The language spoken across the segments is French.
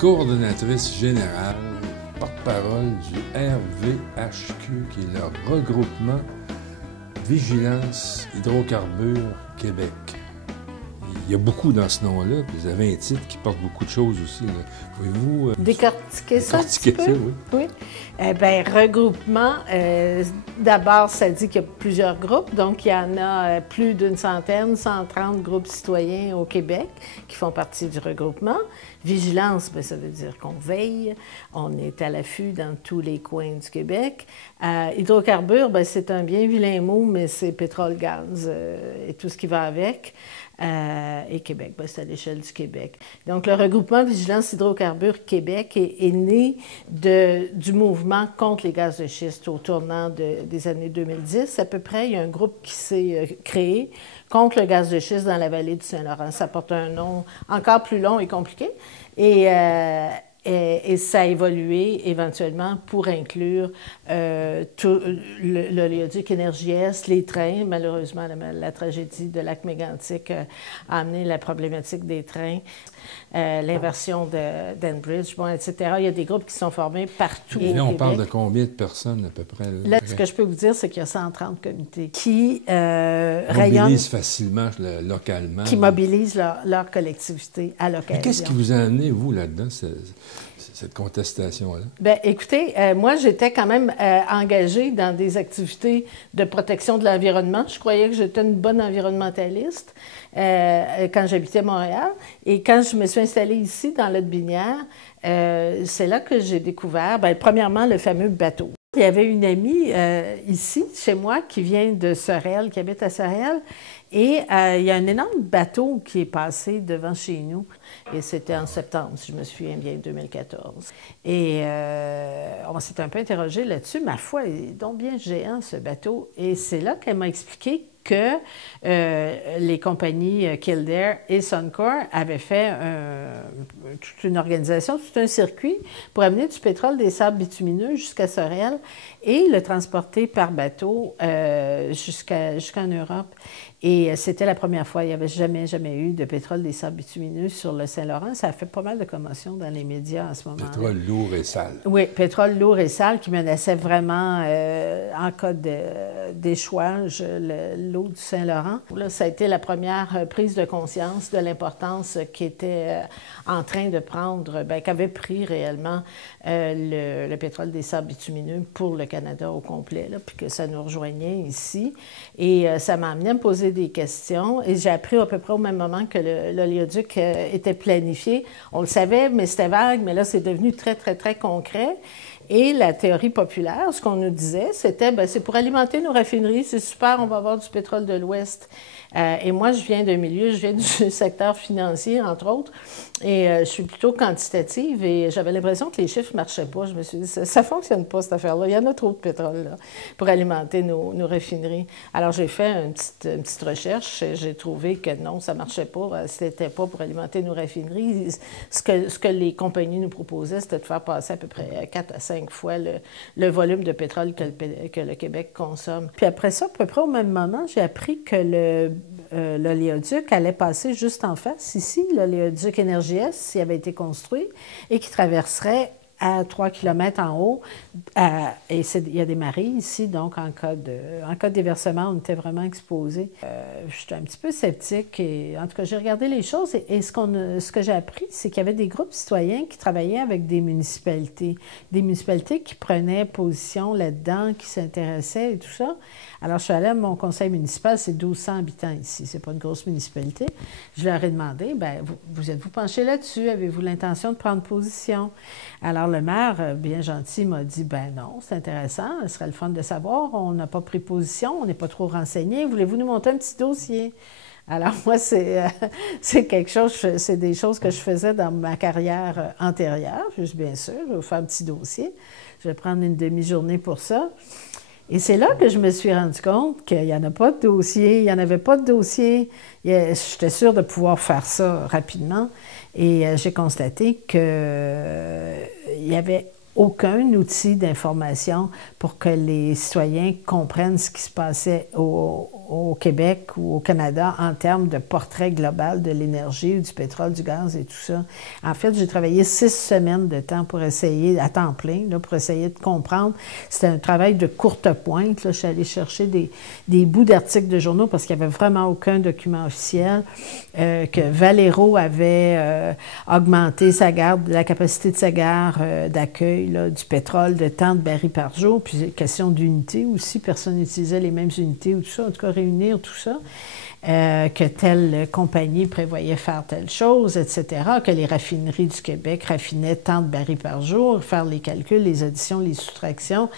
coordonnatrice générale, porte-parole du RVHQ, qui est le regroupement Vigilance Hydrocarbures Québec. Il y a beaucoup dans ce nom-là, puis vous avez un titre qui porte beaucoup de choses aussi. Là. Pouvez-vous décortiquer ça un petit peu? Ça, oui. Oui. Bien, regroupement, d'abord, ça dit qu'il y a plusieurs groupes. Donc, il y en a plus d'une centaine, 130 groupes citoyens au Québec qui font partie du regroupement. Vigilance, bien, ça veut dire qu'on veille. On est à l'affût dans tous les coins du Québec. Hydrocarbures, bien, c'est un bien vilain mot, mais c'est pétrole, gaz et tout ce qui va avec. Et Québec, bien, c'est à l'échelle du Québec. Donc, le regroupement Vigilance Hydrocarbures Québec est né du mouvement contre les gaz de schiste au tournant des années 2010. À peu près, il y a un groupe qui s'est créé contre le gaz de schiste dans la vallée du Saint-Laurent. Ça porte un nom encore plus long et compliqué. Et ça a évolué éventuellement pour inclure tout l'oléoduc Énergie Est, les trains. Malheureusement, la tragédie de Lac-Mégantic a amené la problématique des trains, l'inversion d'Enbridge, bon, etc. Il y a des groupes qui sont formés partout au Québec. Et là, on parle de combien de personnes à peu près? Là, ce que je peux vous dire, c'est qu'il y a 130 comités qui rayonnent... Mobilisent facilement, localement. Qui mobilisent leur collectivité à l'occasion. Mais qu'est-ce qui vous a amené, vous, là-dedans, cette contestation-là? Bien, écoutez, moi, j'étais quand même engagée dans des activités de protection de l'environnement. Je croyais que j'étais une bonne environnementaliste quand j'habitais Montréal. Et quand je me suis installée ici, dans l'Aude-Binière, c'est là que j'ai découvert, bien, premièrement, le fameux bateau. Il y avait une amie ici, chez moi, qui vient de Sorel, qui habite à Sorel. Et il y a un énorme bateau qui est passé devant chez nous. Et c'était en septembre, si je me souviens bien, 2014. Et on s'est un peu interrogé là-dessus. Ma foi, il est donc bien géant, ce bateau. Et c'est là qu'elle m'a expliqué que les compagnies Kildare et Suncor avaient fait toute une organisation, tout un circuit pour amener du pétrole des sables bitumineux jusqu'à Sorel et le transporter par bateau jusqu'en Europe. Et c'était la première fois. Il n'y avait jamais eu de pétrole des sables bitumineux sur le Saint-Laurent. Ça a fait pas mal de commotion dans les médias en ce moment-là. Pétrole lourd et sale. Oui, pétrole lourd et sale qui menaçait vraiment, en cas d'échouage, l'eau du Saint-Laurent. Là, ça a été la première prise de conscience de l'importance qu'était en train de prendre, bien, qu'avait pris réellement le pétrole des sables bitumineux pour le Canada au complet, là, puis que ça nous rejoignait ici. Et ça m'a amené à me poser des questions. Et j'ai appris à peu près au même moment que l'oléoduc était planifié. On le savait, mais c'était vague, mais là, c'est devenu très, très, très concret. Et la théorie populaire, ce qu'on nous disait, c'était, bien, c'est pour alimenter nos raffineries, c'est super, on va avoir du pétrole de l'Ouest. Et moi, je viens d'un milieu, je viens du secteur financier, entre autres, et je suis plutôt quantitative, et j'avais l'impression que les chiffres ne marchaient pas. Je me suis dit, ça ne fonctionne pas, cette affaire-là. Il y en a trop de pétrole là, pour alimenter nos raffineries. Alors, j'ai fait une petite recherche, et j'ai trouvé que non, ça ne marchait pas. C'était pas pour alimenter nos raffineries. Ce que les compagnies nous proposaient, c'était de faire passer à peu près 4 à 5 fois le volume de pétrole que le Québec consomme. Puis après ça, à peu près au même moment, j'ai appris que l'oléoduc allait passer juste en face, ici, l'oléoduc Énergie Est, s'il avait été construit, et qui traverserait à 3 km en haut. Et il y a des marées ici, donc en cas de déversement, on était vraiment exposés. J'étais un petit peu sceptique. Et, en tout cas, j'ai regardé les choses et ce que j'ai appris, c'est qu'il y avait des groupes citoyens qui travaillaient avec des municipalités qui prenaient position là-dedans, qui s'intéressaient et tout ça. Alors, je suis allée à mon conseil municipal, c'est 1200 habitants ici, c'est pas une grosse municipalité. Je leur ai demandé, bien, vous êtes-vous penché là-dessus? Avez-vous l'intention de prendre position? Alors, le maire, bien gentil, m'a dit, ben non, c'est intéressant, ce serait le fun de savoir, on n'a pas pris position, on n'est pas trop renseigné, voulez-vous nous monter un petit dossier? Alors, moi, c'est quelque chose, c'est des choses que je faisais dans ma carrière antérieure, juste bien sûr, je vais vous faire un petit dossier, je vais prendre une demi-journée pour ça. Et c'est là que je me suis rendu compte qu'il n'y en a pas de dossier, il n'y en avait pas de dossier. J'étais sûre de pouvoir faire ça rapidement. Et j'ai constaté qu'il n'y avait aucun outil d'information pour que les citoyens comprennent ce qui se passait au au Québec ou au Canada en termes de portrait global de l'énergie, du pétrole, du gaz et tout ça. En fait, j'ai travaillé 6 semaines de temps pour essayer, à temps plein, là, pour essayer de comprendre. C'était un travail de courte pointe. Là. Je suis allée chercher des bouts d'articles de journaux parce qu'il n'y avait vraiment aucun document officiel, que Valero avait augmenté la capacité de sa gare d'accueil du pétrole de tant de barils par jour, puis question d'unité aussi, personne n'utilisait les mêmes unités ou tout ça, en tout cas réunir tout ça, que telle compagnie prévoyait faire telle chose, etc., que les raffineries du Québec raffinaient tant de barils par jour, faire les calculs, les additions, les soustractions,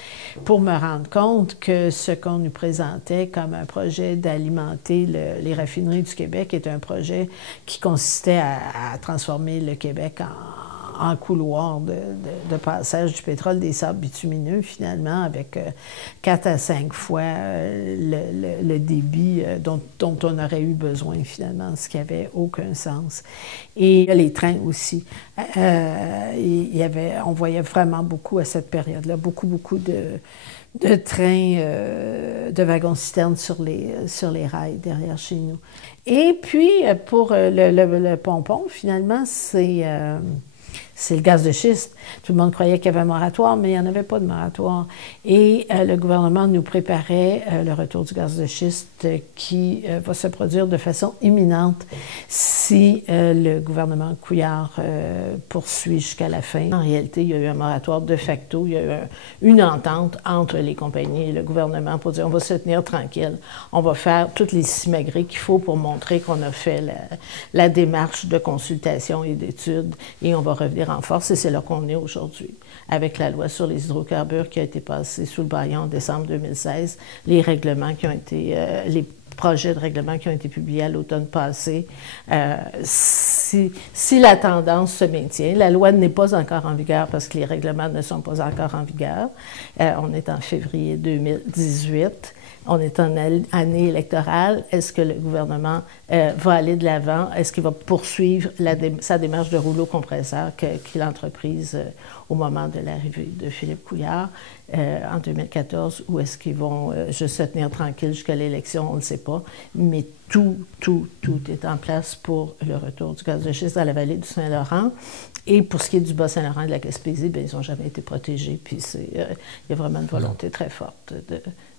pour me rendre compte que ce qu'on nous présentait comme un projet d'alimenter les raffineries du Québec est un projet qui consistait à transformer le Québec en couloir de passage du pétrole des sables bitumineux, finalement, avec 4 à 5 fois le débit dont on aurait eu besoin, finalement, ce qui n'avait aucun sens. Et les trains aussi. On voyait vraiment beaucoup à cette période-là, beaucoup de trains, de wagons-citernes sur les rails derrière chez nous. Et puis, pour le pompon, finalement, c'est le gaz de schiste. Tout le monde croyait qu'il y avait un moratoire, mais il n'y en avait pas de moratoire. Et le gouvernement nous préparait le retour du gaz de schiste qui va se produire de façon imminente si le gouvernement Couillard poursuit jusqu'à la fin. En réalité, il y a eu un moratoire de facto. Il y a eu une entente entre les compagnies et le gouvernement pour dire on va se tenir tranquille. On va faire toutes les simagrées qu'il faut pour montrer qu'on a fait la démarche de consultation et d'études et on va revenir en force, et c'est là qu'on est aujourd'hui, avec la loi sur les hydrocarbures qui a été passée sous le bâillon en décembre 2016, les règlements qui ont été, les projets de règlement qui ont été publiés à l'automne passé. Si la tendance se maintient, la loi n'est pas encore en vigueur parce que les règlements ne sont pas encore en vigueur. On est en février 2018. On est en année électorale. Est-ce que le gouvernement va aller de l'avant? Est-ce qu'il va poursuivre sa démarche de rouleau compresseur qu'il a entreprise au moment de l'arrivée de Philippe Couillard en 2014? Ou est-ce qu'ils vont juste se tenir tranquille jusqu'à l'élection? On ne sait pas. Mais tout est en place pour le retour du gaz de schiste dans la vallée du Saint-Laurent. Et pour ce qui est du Bas-Saint-Laurent et de la Gaspésie, bien, ils n'ont jamais été protégés. Puis il y a vraiment une volonté très forte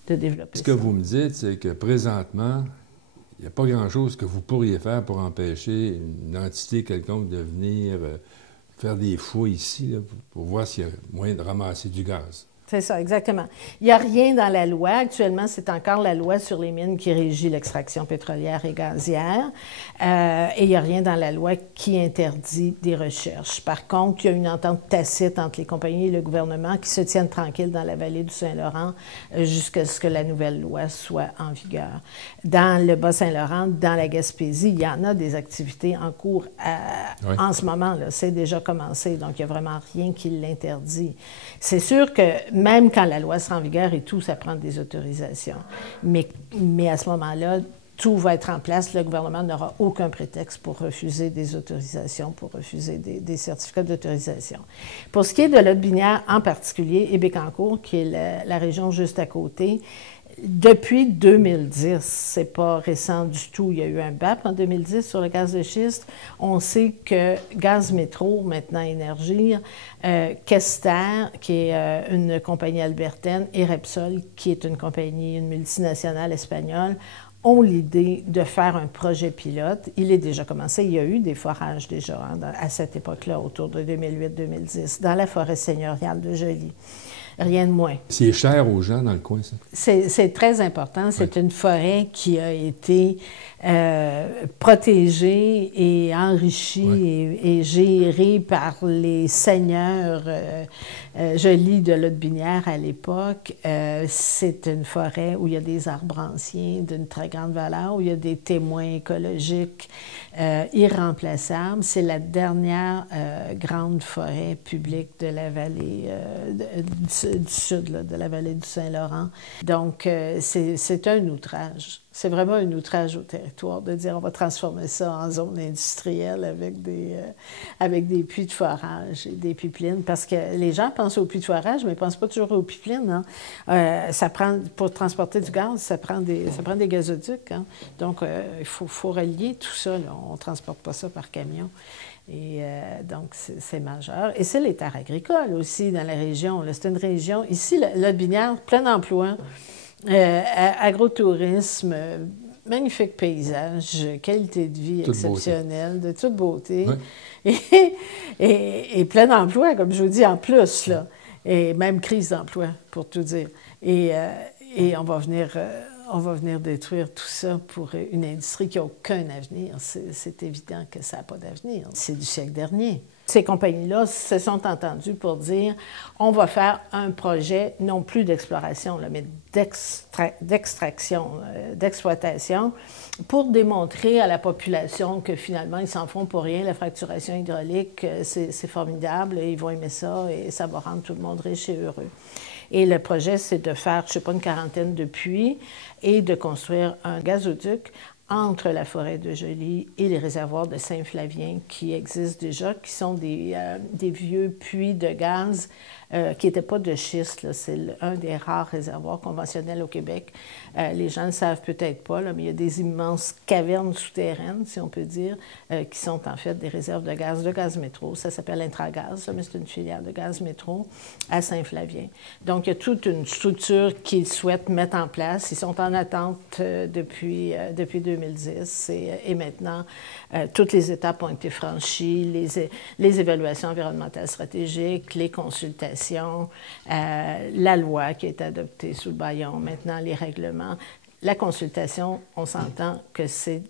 de développer. Ce que vous me dites, c'est que présentement, il n'y a pas grand-chose que vous pourriez faire pour empêcher une entité quelconque de venir faire des fouilles ici là, pour voir s'il y a moyen de ramasser du gaz. C'est ça, exactement. Il n'y a rien dans la loi. Actuellement, c'est encore la loi sur les mines qui régit l'extraction pétrolière et gazière. Et il n'y a rien dans la loi qui interdit des recherches. Par contre, il y a une entente tacite entre les compagnies et le gouvernement qui se tiennent tranquilles dans la vallée du Saint-Laurent jusqu'à ce que la nouvelle loi soit en vigueur. Dans le Bas-Saint-Laurent, dans la Gaspésie, il y en a des activités en cours en ce moment. C'est déjà commencé, donc il n'y a vraiment rien qui l'interdit. C'est sûr que même quand la loi sera en vigueur et tout, ça prend des autorisations. Mais à ce moment-là, tout va être en place. Le gouvernement n'aura aucun prétexte pour refuser des autorisations, pour refuser des certificats d'autorisation. Pour ce qui est de Lotbinière en particulier, et Bécancour, qui est la région juste à côté, depuis 2010, c'est pas récent du tout, il y a eu un BAP en 2010 sur le gaz de schiste. On sait que Gaz Métro, maintenant Énergir, Questerre, qui est une compagnie albertaine, et Repsol, qui est une compagnie, une multinationale espagnole, ont l'idée de faire un projet pilote. Il est déjà commencé, il y a eu des forages déjà à cette époque-là, autour de 2008-2010, dans la forêt seigneuriale de Joly. Rien de moins. C'est cher aux gens dans le coin, ça? C'est très important. C'est une forêt qui a été protégée et enrichie et gérée par les seigneurs Joly de Lotbinière à l'époque. C'est une forêt où il y a des arbres anciens d'une très grande valeur, où il y a des témoins écologiques irremplaçables. C'est la dernière grande forêt publique de la vallée du sud, là, de la vallée du Saint-Laurent. Donc, c'est un outrage. C'est vraiment un outrage au territoire de dire on va transformer ça en zone industrielle avec des puits de forage et des pipelines. Parce que les gens pensent aux puits de forage, mais ils ne pensent pas toujours aux pipelines. Hein. Pour transporter du gaz, ça prend des gazoducs. Hein. Donc, il faut relier tout ça. Là. On ne transporte pas ça par camion. Et donc, c'est majeur. Et c'est les terres agricoles aussi dans la région. C'est une région, ici, la Binière, plein d'emplois. Agrotourisme, magnifique paysage, qualité de vie exceptionnelle, de toute beauté, oui. et plein d'emplois, comme je vous dis, en plus, là, et même crise d'emploi, pour tout dire. Et on va venir détruire tout ça pour une industrie qui n'a aucun avenir. C'est évident que ça n'a pas d'avenir. C'est du siècle dernier. Ces compagnies-là se sont entendues pour dire on va faire un projet non plus d'exploration, mais d'extraction, d'exploitation, pour démontrer à la population que finalement, ils s'en font pour rien. La fracturation hydraulique, c'est formidable, ils vont aimer ça et ça va rendre tout le monde riche et heureux. Et le projet, c'est de faire, je ne sais pas, une quarantaine de puits et de construire un gazoduc entre la forêt de Joly et les réservoirs de Saint-Flavien qui existent déjà, qui sont des vieux puits de gaz qui n'étaient pas de schiste. C'est un des rares réservoirs conventionnels au Québec. Les gens ne le savent peut-être pas, là, mais il y a des immenses cavernes souterraines, si on peut dire, qui sont en fait des réserves de gaz métro. Ça s'appelle Intragaz, mais c'est une filière de gaz métro à Saint-Flavien. Donc, il y a toute une structure qu'ils souhaitent mettre en place. Ils sont en attente depuis 2010 et maintenant, toutes les étapes ont été franchies, les évaluations environnementales stratégiques, les consultations, la loi qui a été adoptée sous le bâillon, maintenant les règlements. La consultation, on s'entend que c'est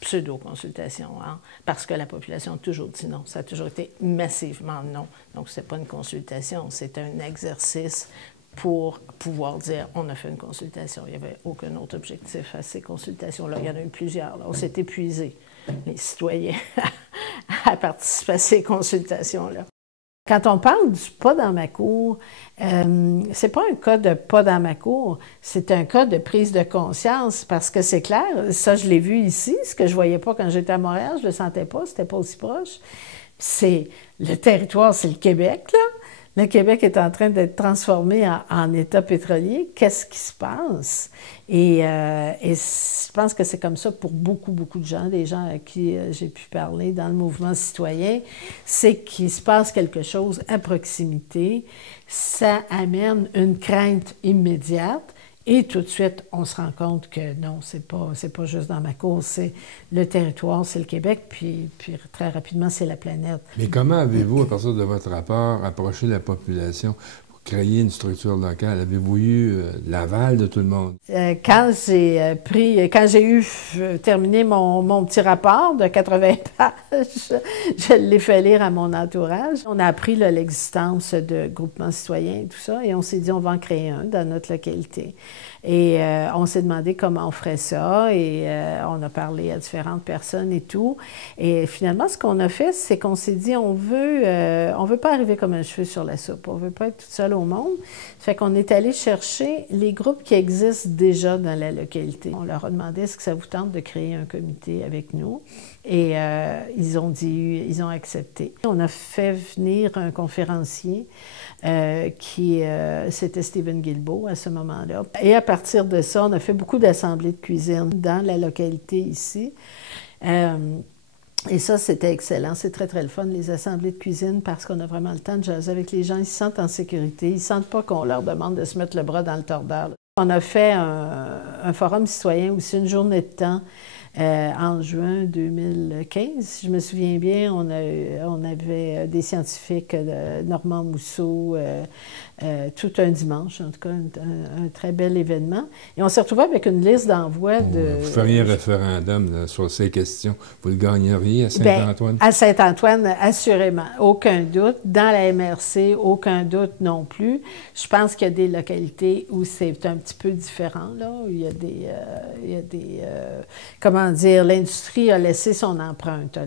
pseudo-consultation, hein, parce que la population a toujours dit non. Ça a toujours été massivement non. Donc, ce n'est pas une consultation, c'est un exercice pour pouvoir dire on a fait une consultation. Il n'y avait aucun autre objectif à ces consultations-là. Il y en a eu plusieurs. Là. On s'est épuisé, les citoyens, à participer à ces consultations-là. Quand on parle du pas dans ma cour, c'est pas un cas de pas dans ma cour, c'est un cas de prise de conscience parce que c'est clair, ça je l'ai vu ici, ce que je voyais pas quand j'étais à Montréal, je le sentais pas, c'était pas aussi proche. C'est le territoire, c'est le Québec, là. Le Québec est en train d'être transformé en État pétrolier. Qu'est-ce qui se passe? Et je pense que c'est comme ça pour beaucoup, beaucoup de gens, des gens à qui j'ai pu parler dans le mouvement citoyen, c'est qu'il se passe quelque chose à proximité. Ça amène une crainte immédiate. Et tout de suite, on se rend compte que non, c'est pas juste dans ma cour, c'est le territoire, c'est le Québec, puis très rapidement, c'est la planète. Mais comment avez-vous, à partir de votre rapport, approché la population pour créer une structure locale? Avez-vous eu l'aval de tout le monde? Quand j'ai eu terminé mon petit rapport de 80 pages, je l'ai fait lire à mon entourage. On a appris l'existence de groupements citoyens et tout ça, et on s'est dit on va en créer un dans notre localité. Et on s'est demandé comment on ferait ça et on a parlé à différentes personnes et tout. Et finalement, ce qu'on a fait, c'est qu'on s'est dit on veut pas arriver comme un cheveu sur la soupe. On veut pas être tout seul au monde. Fait qu'on est allé chercher les groupes qui existent déjà dans la localité. On leur a demandé est-ce que ça vous tente de créer un comité avec nous. Et ils ont accepté. On a fait venir un conférencier c'était Stephen Guilbeault à ce moment-là. Et à partir de ça, on a fait beaucoup d'assemblées de cuisine dans la localité ici. Et ça, c'était excellent. C'est très, très le fun, les assemblées de cuisine, parce qu'on a vraiment le temps de jaser avec les gens. Ils se sentent en sécurité. Ils ne sentent pas qu'on leur demande de se mettre le bras dans le tordeur. On a fait un forum citoyen aussi, une journée de temps, en juin 2015. Si je me souviens bien, on avait des scientifiques, Normand Mousseau, tout un dimanche, en tout cas, un très bel événement. Et on s'est retrouvé avec une liste d'envois de... Vous feriez un référendum là, sur ces questions. Vous le gagneriez à Saint-Antoine? À Saint-Antoine, assurément. Aucun doute. Dans la MRC, aucun doute non plus. Je pense qu'il y a des localités où c'est un petit peu différent, là. Où il y a des comment comment dire, l'industrie a laissé son empreinte,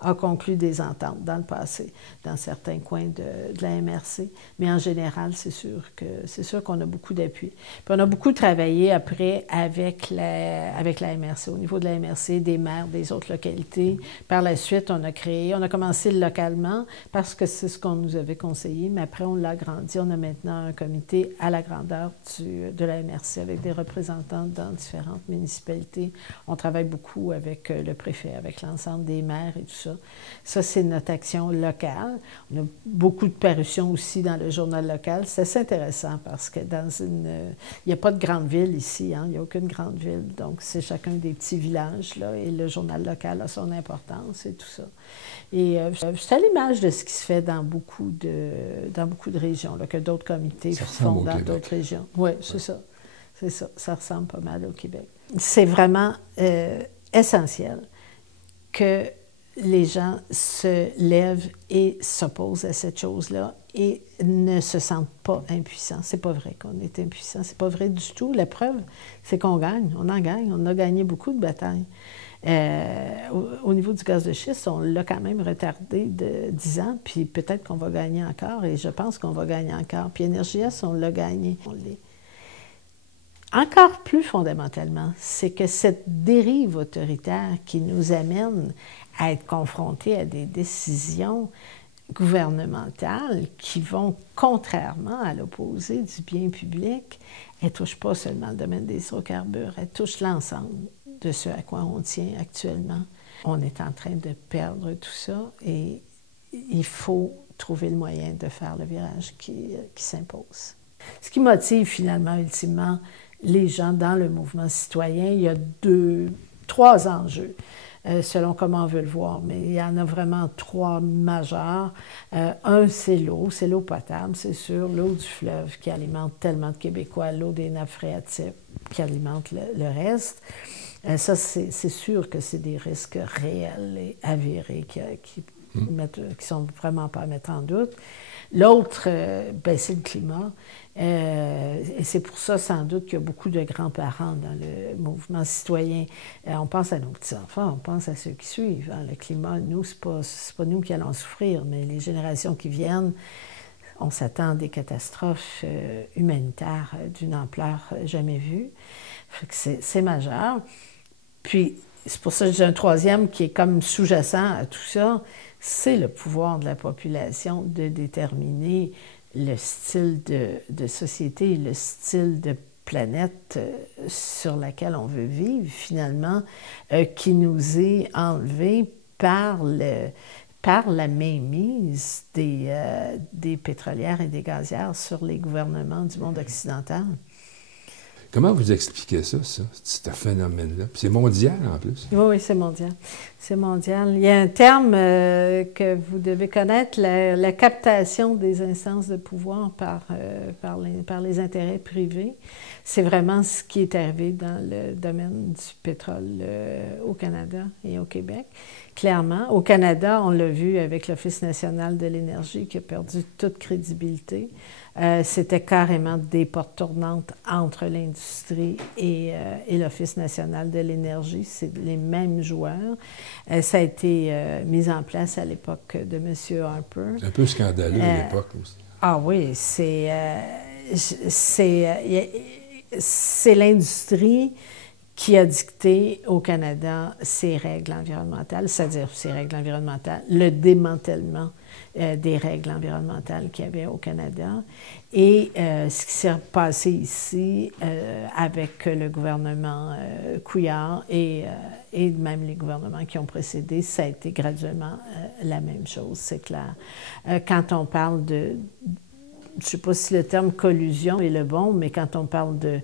a conclu des ententes dans le passé, dans certains coins de la MRC. Mais en général, c'est sûr qu'on a beaucoup d'appui. Puis on a beaucoup travaillé après avec la MRC, au niveau de la MRC, des maires des autres localités. Par la suite, on a commencé localement parce que c'est ce qu'on nous avait conseillé, mais après on l'a agrandi. On a maintenant un comité à la grandeur de la MRC avec des représentants dans différentes municipalités. On travaille beaucoup avec le préfet, avec l'ensemble des maires et tout ça. Ça, c'est notre action locale. On a beaucoup de parutions aussi dans le journal local. C'est assez intéressant parce que il n'y a pas de grande ville ici, hein? Il n'y a aucune grande ville. Donc, c'est chacun des petits villages, là, et le journal local a son importance et tout ça. Et c'est à l'image de ce qui se fait dans beaucoup de régions, là, que d'autres comités font dans d'autres régions. Oui, c'est ça. C'est ça. Ça ressemble pas mal au Québec. C'est vraiment essentiel que les gens se lèvent et s'opposent à cette chose-là et ne se sentent pas impuissants. C'est pas vrai qu'on est impuissant. C'est pas vrai du tout. La preuve, c'est qu'on gagne. On en gagne. On a gagné beaucoup de batailles. Au niveau du gaz de schiste, on l'a quand même retardé de 10 ans, puis peut-être qu'on va gagner encore, et je pense qu'on va gagner encore. Puis Énergie-S, on l'a gagné. Encore plus fondamentalement, c'est que cette dérive autoritaire qui nous amène à être confrontés à des décisions gouvernementales qui vont contrairement à l'opposé du bien public, elles ne touchent pas seulement le domaine des hydrocarbures, elles touchent l'ensemble de ce à quoi on tient actuellement. On est en train de perdre tout ça et il faut trouver le moyen de faire le virage qui s'impose. Ce qui motive finalement, ultimement, les gens dans le mouvement citoyen, il y a 3 enjeux, selon comment on veut le voir, mais il y en a vraiment 3 majeurs. Un, c'est l'eau potable, c'est sûr, l'eau du fleuve qui alimente tellement de Québécois, l'eau des nappes phréatiques qui alimente le reste. Ça, c'est sûr que c'est des risques réels et avérés qui sont vraiment pas à mettre en doute. L'autre, c'est le climat. Et c'est pour ça, sans doute, qu'il y a beaucoup de grands-parents dans le mouvement citoyen. On pense à nos petits-enfants, on pense à ceux qui suivent. Hein. Le climat, nous, c'est pas nous qui allons souffrir, mais les générations qui viennent, on s'attend à des catastrophes humanitaires d'une ampleur jamais vue. C'est majeur. Puis, c'est pour ça que j'ai un troisième qui est comme sous-jacent à tout ça, c'est le pouvoir de la population de déterminer le style de société, le style de planète sur laquelle on veut vivre, finalement, qui nous est enlevé par la mainmise des pétrolières et des gazières sur les gouvernements du monde occidental. Comment vous expliquez ça, ce phénomène-là? C'est mondial, en plus. Oui, c'est mondial. C'est mondial. Il y a un terme que vous devez connaître, la captation des instances de pouvoir par les intérêts privés. C'est vraiment ce qui est arrivé dans le domaine du pétrole au Canada et au Québec. Clairement, au Canada, on l'a vu avec l'Office national de l'énergie qui a perdu toute crédibilité. C'était carrément des portes tournantes entre l'industrie et l'Office national de l'énergie. C'est les mêmes joueurs. Ça a été mis en place à l'époque de M. Harper. C'est un peu scandaleux à l'époque aussi. Ah oui, c'est l'industrie qui a dicté au Canada ses règles environnementales, c'est-à-dire ses règles environnementales, le démantèlement des règles environnementales qu'il y avait au Canada. Et ce qui s'est passé ici avec le gouvernement Couillard et même les gouvernements qui ont précédé, ça a été graduellement la même chose, c'est clair. Quand on parle de je ne sais pas si le terme collusion est le bon, mais quand on parle de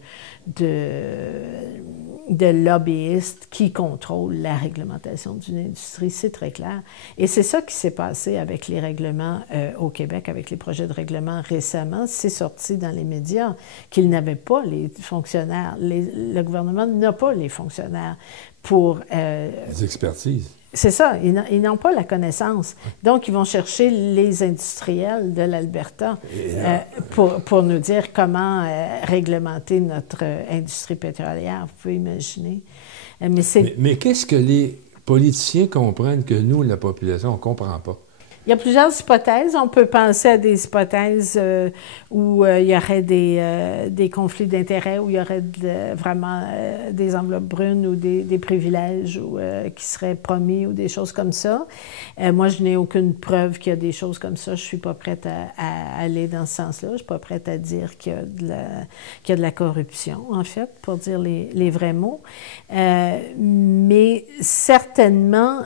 lobbyistes qui contrôlent la réglementation d'une industrie, c'est très clair. Et c'est ça qui s'est passé avec les règlements au Québec, avec les projets de règlement récemment. C'est sorti dans les médias qu'ils n'avaient pas les fonctionnaires. Le gouvernement n'a pas les fonctionnaires pour... Les expertises. C'est ça, ils n'ont pas la connaissance. Donc, ils vont chercher les industriels de l'Alberta pour nous dire comment réglementer notre industrie pétrolière. Vous pouvez imaginer. Mais qu'est-ce que les politiciens comprennent que nous, la population, on ne comprend pas? Il y a plusieurs hypothèses. On peut penser à des hypothèses où il y aurait des conflits d'intérêts, où il y aurait vraiment des enveloppes brunes ou des privilèges qui seraient promis ou des choses comme ça. Moi, je n'ai aucune preuve qu'il y a des choses comme ça. Je ne suis pas prête à aller dans ce sens-là. Je ne suis pas prête à dire qu'il y a de la corruption, en fait, pour dire les vrais mots. Mais certainement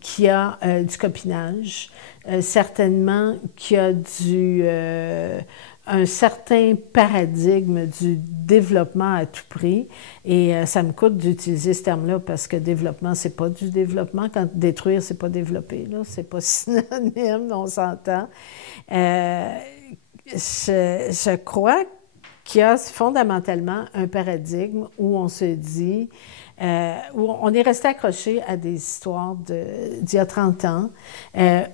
qu'il y a du copinage. Certainement qu'il y a un certain paradigme du développement à tout prix. Et ça me coûte d'utiliser ce terme-là parce que développement, c'est pas du développement. Quand détruire, c'est pas développer. Là, c'est pas synonyme, on s'entend. Je crois qu'il y a fondamentalement un paradigme où on se dit... où on est resté accroché à des histoires d'il y a 30 ans,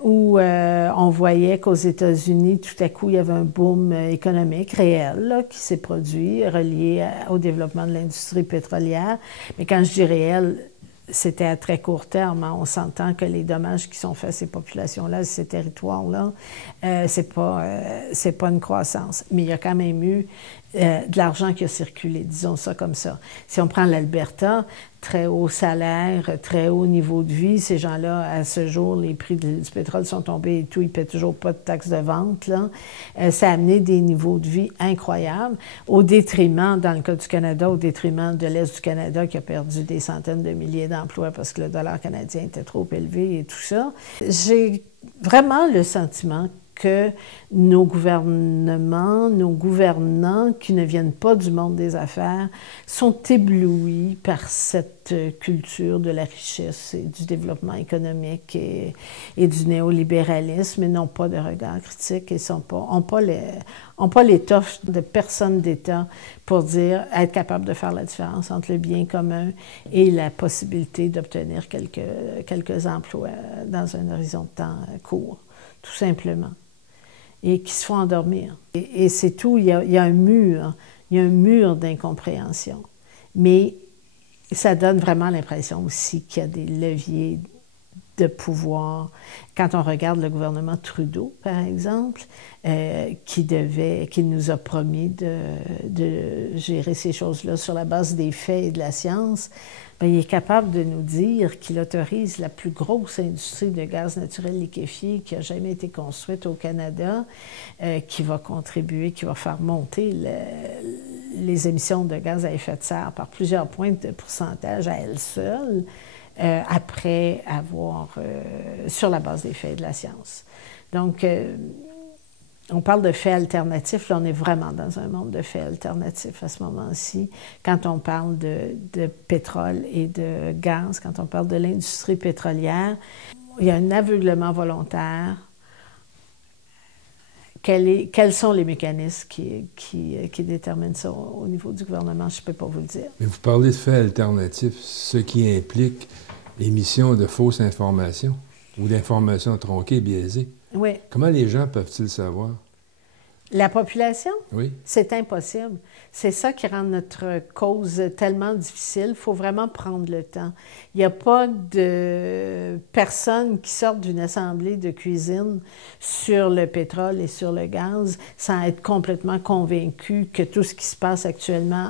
où on voyait qu'aux États-Unis, tout à coup, il y avait un boom économique réel là, qui s'est produit, relié au développement de l'industrie pétrolière. Mais quand je dis réel, c'était à très court terme. Hein. On s'entend que les dommages qui sont faits à ces populations-là, ces territoires-là, c'est pas une croissance. Mais il y a quand même eu de l'argent qui a circulé, disons ça comme ça. Si on prend l'Alberta, très haut salaire, très haut niveau de vie, ces gens-là, à ce jour, les prix du pétrole sont tombés et tout, ils ne paient toujours pas de taxes de vente. Là. Ça a amené des niveaux de vie incroyables, au détriment, dans le cas du Canada, au détriment de l'Est du Canada qui a perdu des centaines de milliers d'emplois parce que le dollar canadien était trop élevé et tout ça. J'ai vraiment le sentiment que nos gouvernements, nos gouvernants qui ne viennent pas du monde des affaires sont éblouis par cette culture de la richesse et du développement économique et du néolibéralisme et n'ont pas de regard critique et n'ont pas l'étoffe de personne d'État pour dire être capable de faire la différence entre le bien commun et la possibilité d'obtenir quelques emplois dans un horizon de temps court, tout simplement. Et qui se font endormir. Et c'est tout, il y a un mur d'incompréhension. Mais ça donne vraiment l'impression aussi qu'il y a des leviers de pouvoir. Quand on regarde le gouvernement Trudeau, par exemple, qui nous a promis de gérer ces choses-là sur la base des faits et de la science, bien, il est capable de nous dire qu'il autorise la plus grosse industrie de gaz naturel liquéfié qui a jamais été construite au Canada, qui va contribuer, qui va faire monter les émissions de gaz à effet de serre par plusieurs points de pourcentage à elle seule, après avoir, sur la base des faits et de la science. Donc, on parle de faits alternatifs, là on est vraiment dans un monde de faits alternatifs à ce moment-ci. Quand on parle de pétrole et de gaz, quand on parle de l'industrie pétrolière, il y a un aveuglement volontaire. Quels sont les mécanismes qui déterminent ça au niveau du gouvernement? Je ne peux pas vous le dire. Mais vous parlez de faits alternatifs, ce qui implique l'émission de fausses informations ou d'informations tronquées, biaisées. Oui. Comment les gens peuvent-ils savoir? La population? Oui. C'est impossible. C'est ça qui rend notre cause tellement difficile. Il faut vraiment prendre le temps. Il n'y a pas de personnes qui sortent d'une assemblée de cuisine sur le pétrole et sur le gaz sans être complètement convaincus que tout ce qui se passe actuellement,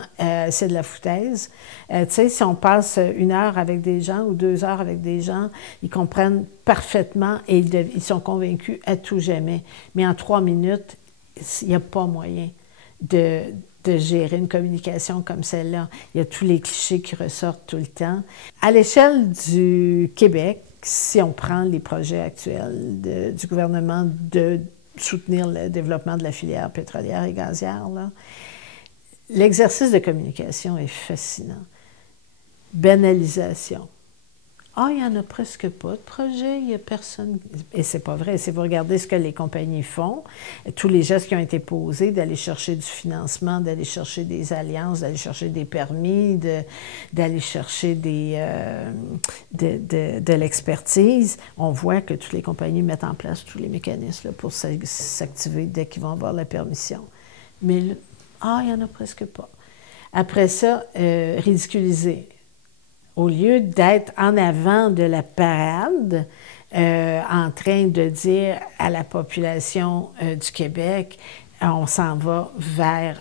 c'est de la foutaise. Tu sais, si on passe 1 heure avec des gens ou 2 heures avec des gens, ils comprennent parfaitement et ils sont convaincus à tout jamais. Mais en 3 minutes, il n'y a pas moyen de gérer une communication comme celle-là. Il y a tous les clichés qui ressortent tout le temps. À l'échelle du Québec, si on prend les projets actuels du gouvernement de soutenir le développement de la filière pétrolière et gazière, l'exercice de communication est fascinant. Banalisation. Ah, il n'y en a presque pas de projet, il n'y a personne. Et c'est pas vrai. Si vous regardez ce que les compagnies font, tous les gestes qui ont été posés, d'aller chercher du financement, d'aller chercher des alliances, d'aller chercher des permis, d'aller chercher de l'expertise, on voit que toutes les compagnies mettent en place tous les mécanismes là, pour s'activer dès qu'ils vont avoir la permission. Mais là, ah, il n'y en a presque pas. Après ça, ridiculiser. Au lieu d'être en avant de la parade, en train de dire à la population du Québec, on s'en va vers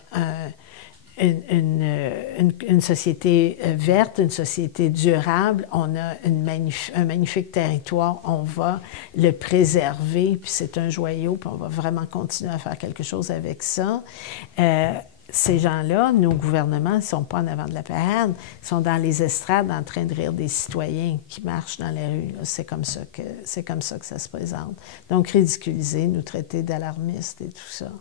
une société verte, une société durable, on a un magnifique territoire, on va le préserver, puis c'est un joyau, puis on va vraiment continuer à faire quelque chose avec ça. Ces gens-là, nos gouvernements, ne sont pas en avant de la parade, ils sont dans les estrades en train de rire des citoyens qui marchent dans les rues. C'est comme ça que ça se présente. Donc, ridiculiser, nous traiter d'alarmistes et tout ça.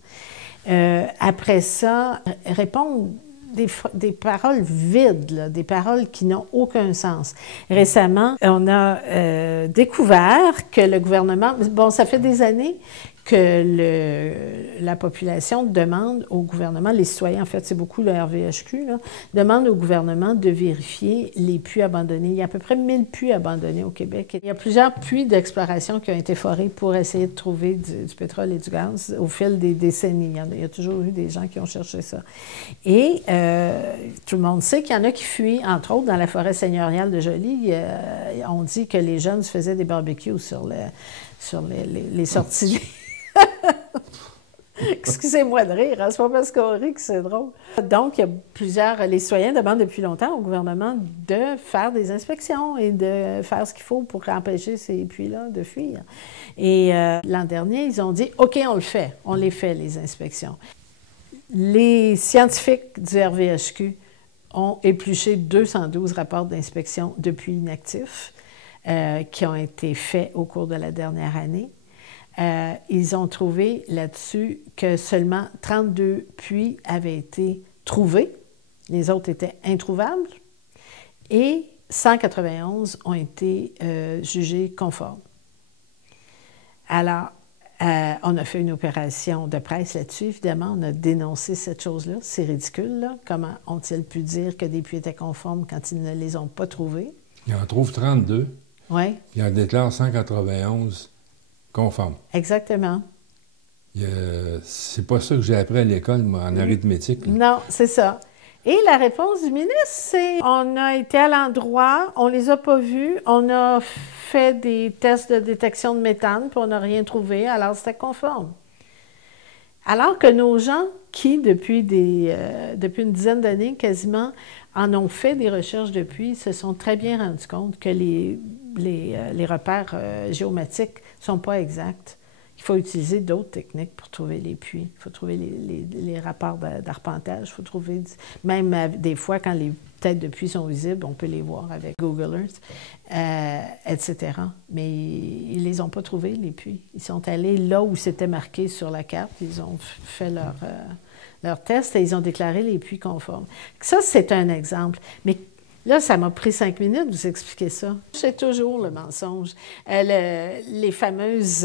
Après ça, répondre des paroles vides, là, des paroles qui n'ont aucun sens. Récemment, on a découvert que le gouvernement, bon, ça fait des années que la population demande au gouvernement, les citoyens, en fait, c'est beaucoup le RVHQ, là, demande au gouvernement de vérifier les puits abandonnés. Il y a à peu près 1000 puits abandonnés au Québec. Il y a plusieurs puits d'exploration qui ont été forés pour essayer de trouver du pétrole et du gaz au fil des décennies. Il y a toujours eu des gens qui ont cherché ça. Et tout le monde sait qu'il y en a qui fuient, entre autres, dans la forêt seigneuriale de Joly. On dit que les jeunes se faisaient des barbecues sur les sorties. Excusez-moi de rire, hein? C'est pas parce qu'on rit que c'est drôle. Donc, il y a les citoyens demandent depuis longtemps au gouvernement de faire des inspections et de faire ce qu'il faut pour empêcher ces puits-là de fuir. Et l'an dernier, ils ont dit, OK, on le fait, on les fait, les inspections. Les scientifiques du RVHQ ont épluché 212 rapports d'inspection depuis inactifs qui ont été faits au cours de la dernière année. Ils ont trouvé là-dessus que seulement 32 puits avaient été trouvés, les autres étaient introuvables, et 191 ont été jugés conformes. Alors, on a fait une opération de presse là-dessus, évidemment, on a dénoncé cette chose-là, c'est ridicule, là. Comment ont-ils pu dire que des puits étaient conformes quand ils ne les ont pas trouvés? Ils en trouvent 32, oui. Ils en déclarent 191 conformes. Exactement. C'est pas ça que j'ai appris à l'école, moi, en arithmétique. Là. Non, c'est ça. Et la réponse du ministre, c'est on a été à l'endroit, on les a pas vus, on a fait des tests de détection de méthane, puis on n'a rien trouvé, alors c'était conforme. Alors que nos gens qui, depuis une dizaine d'années quasiment, en ont fait des recherches depuis, se sont très bien rendus compte que les repères géomatiques ne sont pas exacts. Il faut utiliser d'autres techniques pour trouver les puits. Il faut trouver les rapports d'arpentage. Il faut trouver, même des fois, quand les têtes de puits sont visibles, on peut les voir avec Google Earth, etc. Mais ils ne les ont pas trouvés, les puits. Ils sont allés là où c'était marqué sur la carte. Ils ont fait leur test et ils ont déclaré les puits conformes. Ça, c'est un exemple. Mais là, ça m'a pris 5 minutes de vous expliquer ça. C'est toujours le mensonge. Les fameuses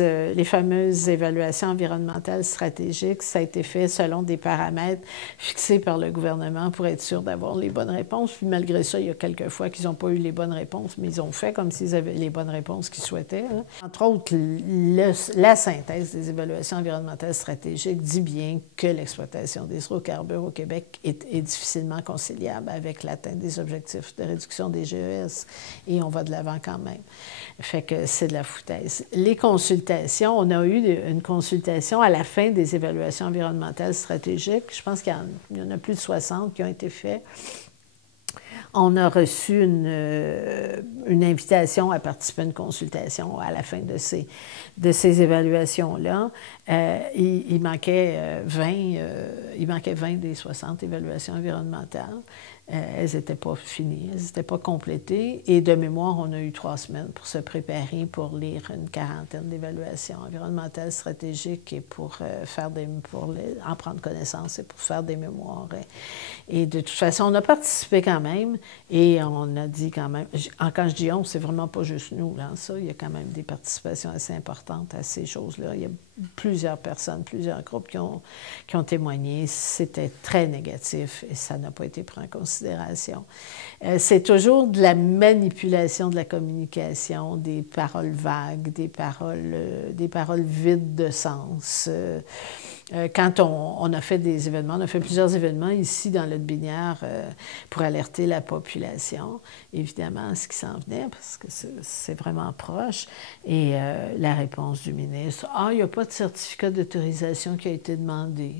évaluations environnementales stratégiques, ça a été fait selon des paramètres fixés par le gouvernement pour être sûr d'avoir les bonnes réponses. Puis malgré ça, il y a quelques fois qu'ils n'ont pas eu les bonnes réponses, mais ils ont fait comme s'ils avaient les bonnes réponses qu'ils souhaitaient. Hein. Entre autres, la synthèse des évaluations environnementales stratégiques dit bien que l'exploitation des hydrocarbures au Québec est difficilement conciliable avec l'atteinte des objectifs de réduction des GES, et on va de l'avant quand même. Fait que c'est de la foutaise. Les consultations, on a eu une consultation à la fin des évaluations environnementales stratégiques. Je pense qu'il y en a plus de 60 qui ont été faites. On a reçu une invitation à participer à une consultation à la fin de ces évaluations-là. Il manquait 20 des 60 évaluations environnementales. Elles n'étaient pas finies, elles n'étaient pas complétées. Et de mémoire, on a eu 3 semaines pour se préparer pour lire une quarantaine d'évaluations environnementales stratégiques et pour en prendre connaissance et pour faire des mémoires. Et de toute façon, on a participé quand même. et on a dit quand même, quand je dis on, c'est vraiment pas juste nous, là, ça, il y a quand même des participations assez importantes à ces choses-là. Il y a plusieurs personnes, plusieurs groupes qui ont témoigné. C'était très négatif et ça n'a pas été pris en considération. C'est toujours de la manipulation de la communication, des paroles vagues, des paroles vides de sens. Quand on a fait des événements, on a fait plusieurs événements ici dans Lotbinière pour alerter la population, évidemment, à ce qui s'en venait, parce que c'est vraiment proche. Et la réponse du ministre, « Ah, il n'y a pas de certificat d'autorisation qui a été demandé. »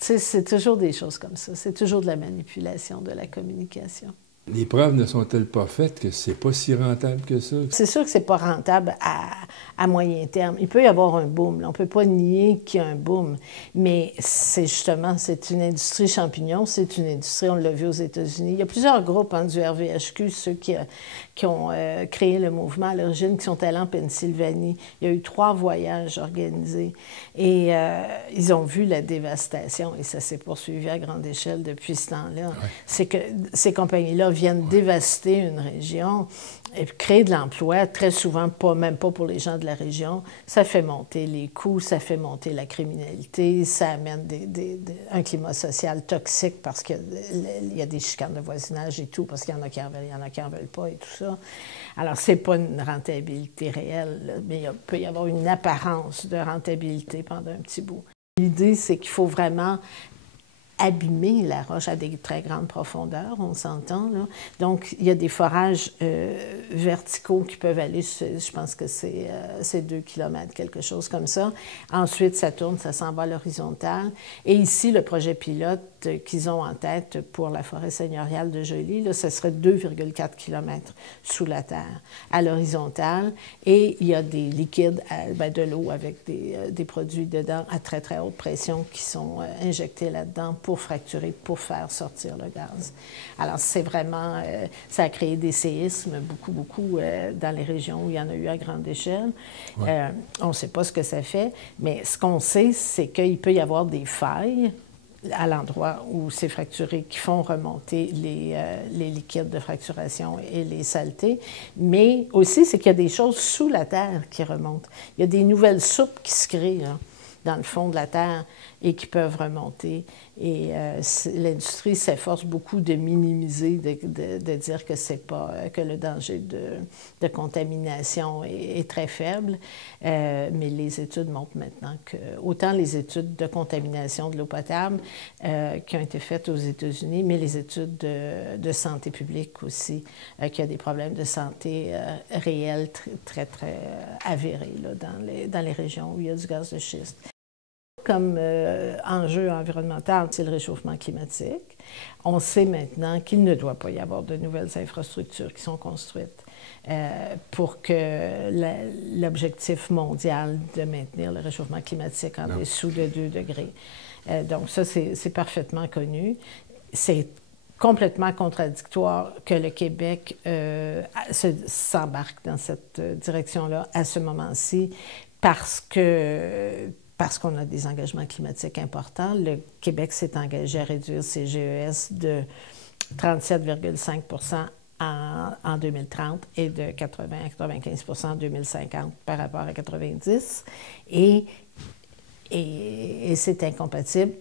Tu sais, c'est toujours des choses comme ça. C'est toujours de la manipulation de la communication. Les preuves ne sont-elles pas faites que c'est pas si rentable que ça? C'est sûr que c'est pas rentable à moyen terme. Il peut y avoir un boom. Là. On ne peut pas nier qu'il y a un boom. Mais c'est une industrie champignon, c'est une industrie, on l'a vu aux États-Unis. Il y a plusieurs groupes du RVHQ, ceux qui ont créé le mouvement à l'origine, qui sont allés en Pennsylvanie. Il y a eu 3 voyages organisés. Et ils ont vu la dévastation. Et ça s'est poursuivi à grande échelle depuis ce temps-là. Ouais. C'est que ces compagnies-là viennent dévaster une région et créer de l'emploi, très souvent, même pas pour les gens de la région. Ça fait monter les coûts, ça fait monter la criminalité, ça amène un climat social toxique parce qu'il y a des chicanes de voisinage et tout, parce qu'il y en a qui en veulent, il y en a qui n'en veulent pas et tout ça. Alors, c'est pas une rentabilité réelle, là, mais il peut y avoir une apparence de rentabilité pendant un petit bout. L'idée, c'est qu'il faut vraiment abîmer la roche à des très grandes profondeurs, on s'entend, là. Donc, il y a des forages verticaux qui peuvent aller, je pense que c'est 2 kilomètres, quelque chose comme ça. Ensuite, ça tourne, ça s'en va à l'horizontale. Et ici, le projet pilote qu'ils ont en tête pour la forêt seigneuriale de Joly, là, ce serait 2,4 kilomètres sous la terre, à l'horizontale. Et il y a des liquides, de l'eau avec des produits dedans à très, très haute pression qui sont injectés là-dedans pour fracturer, pour faire sortir le gaz. Alors, c'est vraiment... ça a créé des séismes, beaucoup, dans les régions où il y en a eu à grande échelle. Ouais. On ne sait pas ce que ça fait, mais ce qu'on sait, c'est qu'il peut y avoir des failles à l'endroit où c'est fracturé, qui font remonter les liquides de fracturation et les saletés. Mais aussi, c'est qu'il y a des choses sous la terre qui remontent. Il y a des nouvelles soupes qui se créent là, dans le fond de la terre et qui peuvent remonter. Et l'industrie s'efforce beaucoup de minimiser, de dire que c'est pas que le danger de contamination est très faible. Mais les études montrent maintenant que autant les études de contamination de l'eau potable qui ont été faites aux États-Unis, mais les études de santé publique aussi, qu'il y a des problèmes de santé réels très, très avérés là, dans les régions où il y a du gaz de schiste. Comme enjeu environnemental, c'est le réchauffement climatique. On sait maintenant qu'il ne doit pas y avoir de nouvelles infrastructures qui sont construites pour que l'objectif mondial de maintenir le réchauffement climatique en dessous de 2 degrés. Donc ça, c'est parfaitement connu. C'est complètement contradictoire que le Québec s'embarque dans cette direction-là à ce moment-ci parce qu'on a des engagements climatiques importants. Le Québec s'est engagé à réduire ses GES de 37,5 % en 2030 et de 80 à 95 % en 2050 par rapport à 90. Et c'est incompatible,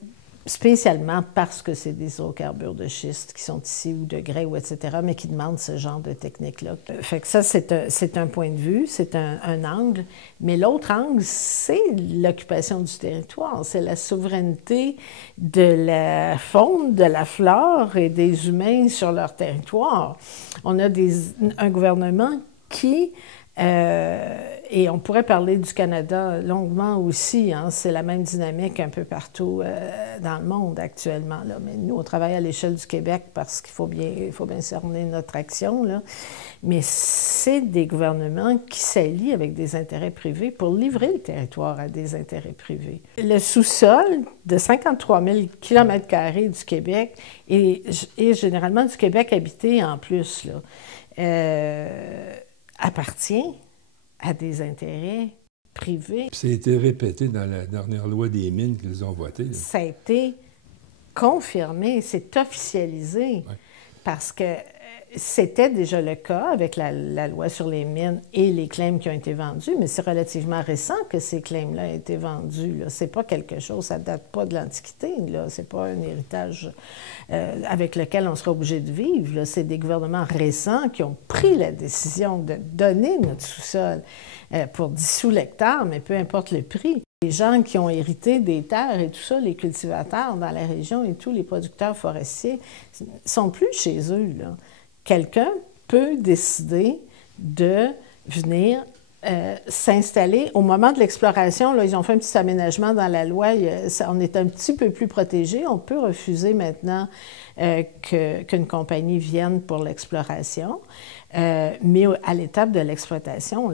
spécialement parce que c'est des hydrocarbures de schiste qui sont ici, ou de grès, ou etc., mais qui demandent ce genre de technique-là. Fait que ça, c'est un point de vue, c'est un angle. Mais l'autre angle, c'est l'occupation du territoire, c'est la souveraineté de la faune, de la flore et des humains sur leur territoire. On a un gouvernement qui... et on pourrait parler du Canada longuement aussi, hein, c'est la même dynamique un peu partout dans le monde actuellement, là. Mais nous, on travaille à l'échelle du Québec parce qu'il faut bien cerner notre action, là. Mais c'est des gouvernements qui s'allient avec des intérêts privés pour livrer le territoire à des intérêts privés. Le sous-sol de 53 000 km² du Québec et généralement du Québec habité en plus, là, appartient à des intérêts privés. Ça a été répété dans la dernière loi des mines qu'ils ont votée. Ça a été confirmé, c'est officialisé. Ouais. parce que c'était déjà le cas avec la loi sur les mines et les claims qui ont été vendus, mais c'est relativement récent que ces claims-là ont été vendus. Ce n'est pas quelque chose, ça ne date pas de l'Antiquité, ce n'est pas un héritage avec lequel on sera obligé de vivre. C'est des gouvernements récents qui ont pris la décision de donner notre sous-sol pour 10 sous l'hectare, mais peu importe le prix. Les gens qui ont hérité des terres et tout ça, les cultivateurs dans la région et tous les producteurs forestiers, ne sont plus chez eux, là. Quelqu'un peut décider de venir s'installer. Au moment de l'exploration, là, ils ont fait un petit aménagement dans la loi. On est un petit peu plus protégé. On peut refuser maintenant qu'une compagnie vienne pour l'exploration. Mais à l'étape de l'exploitation,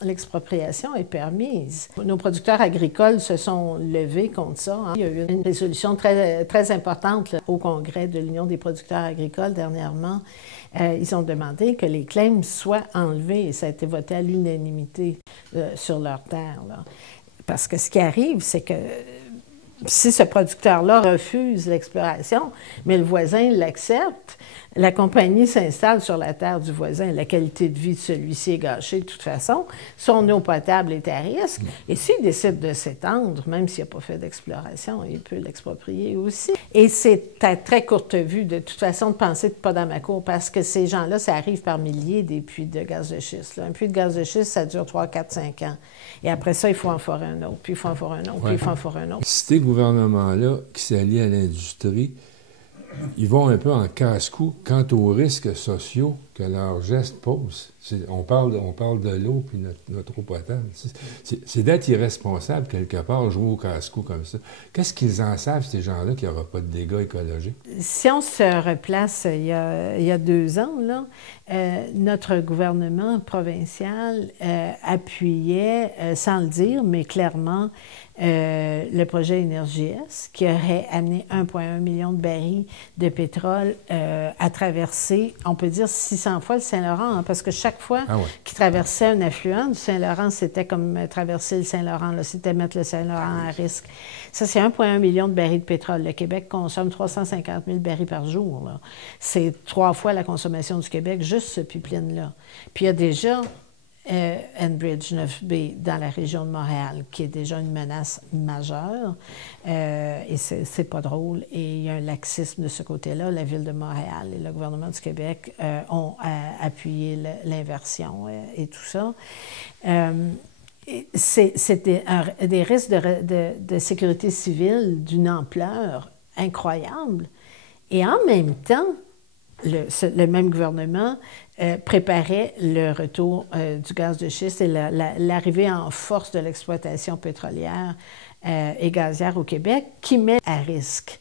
l'expropriation est permise. Nos producteurs agricoles se sont levés contre ça. Il y a eu une résolution très, très importante là, au Congrès de l'Union des producteurs agricoles dernièrement. Ils ont demandé que les claims soient enlevés et ça a été voté à l'unanimité sur leur terre. Là. Parce que ce qui arrive, c'est que si ce producteur-là refuse l'exploration, mais le voisin l'accepte, la compagnie s'installe sur la terre du voisin. La qualité de vie de celui-ci est gâchée de toute façon. Son eau potable est à risque. Et s'il décide de s'étendre, même s'il n'a pas fait d'exploration, il peut l'exproprier aussi. Et c'est à très courte vue, de toute façon, de penser de pas dans ma cour, parce que ces gens-là, ça arrive par milliers, des puits de gaz de schiste. Là. Un puits de gaz de schiste, ça dure 3, 4, 5 ans. Et après ça, il faut en forer un autre, puis il faut en forer un autre, puis il faut en forer un autre. Ces gouvernements-là qui s'allient à l'industrie, ils vont un peu en casse-cou quant aux risques sociaux que leurs gestes posent. On parle de l'eau puis notre eau potable. C'est d'être irresponsable quelque part, jouer au casse-cou comme ça. Qu'est-ce qu'ils en savent, ces gens-là, qu'il n'y aura pas de dégâts écologiques? Si on se replace il y a 2 ans, là, notre gouvernement provincial appuyait, sans le dire, mais clairement, le projet Énergie-S, qui aurait amené 1,1 million de barils de pétrole à traverser, on peut dire 600 fois le Saint-Laurent, hein, parce que chaque fois qu'il traversait un affluent du Saint-Laurent, c'était comme traverser le Saint-Laurent, c'était mettre le Saint-Laurent à risque. Ça, c'est 1,1 million de barils de pétrole. Le Québec consomme 350 000 barils par jour. C'est 3 fois la consommation du Québec, juste ce pipeline-là. Puis il y a déjà Enbridge 9B dans la région de Montréal, qui est déjà une menace majeure. Et c'est pas drôle. Et il y a un laxisme de ce côté-là. La Ville de Montréal et le gouvernement du Québec ont appuyé l'inversion et tout ça. C'est des risques de sécurité civile d'une ampleur incroyable. Et en même temps, le même gouvernement préparait le retour du gaz de schiste et l'arrivée en force de l'exploitation pétrolière et gazière au Québec, qui met à risque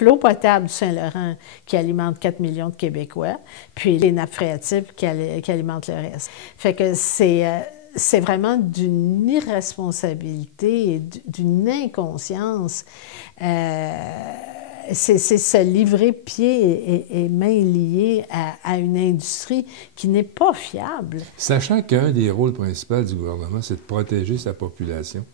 l'eau potable du Saint-Laurent qui alimente 4 millions de Québécois, puis les nappes phréatiques qui alimentent le reste. Fait que c'est vraiment d'une irresponsabilité et d'une inconscience. C'est se livrer pieds et mains liés à une industrie qui n'est pas fiable. Sachant qu'un des rôles principaux du gouvernement, c'est de protéger sa population,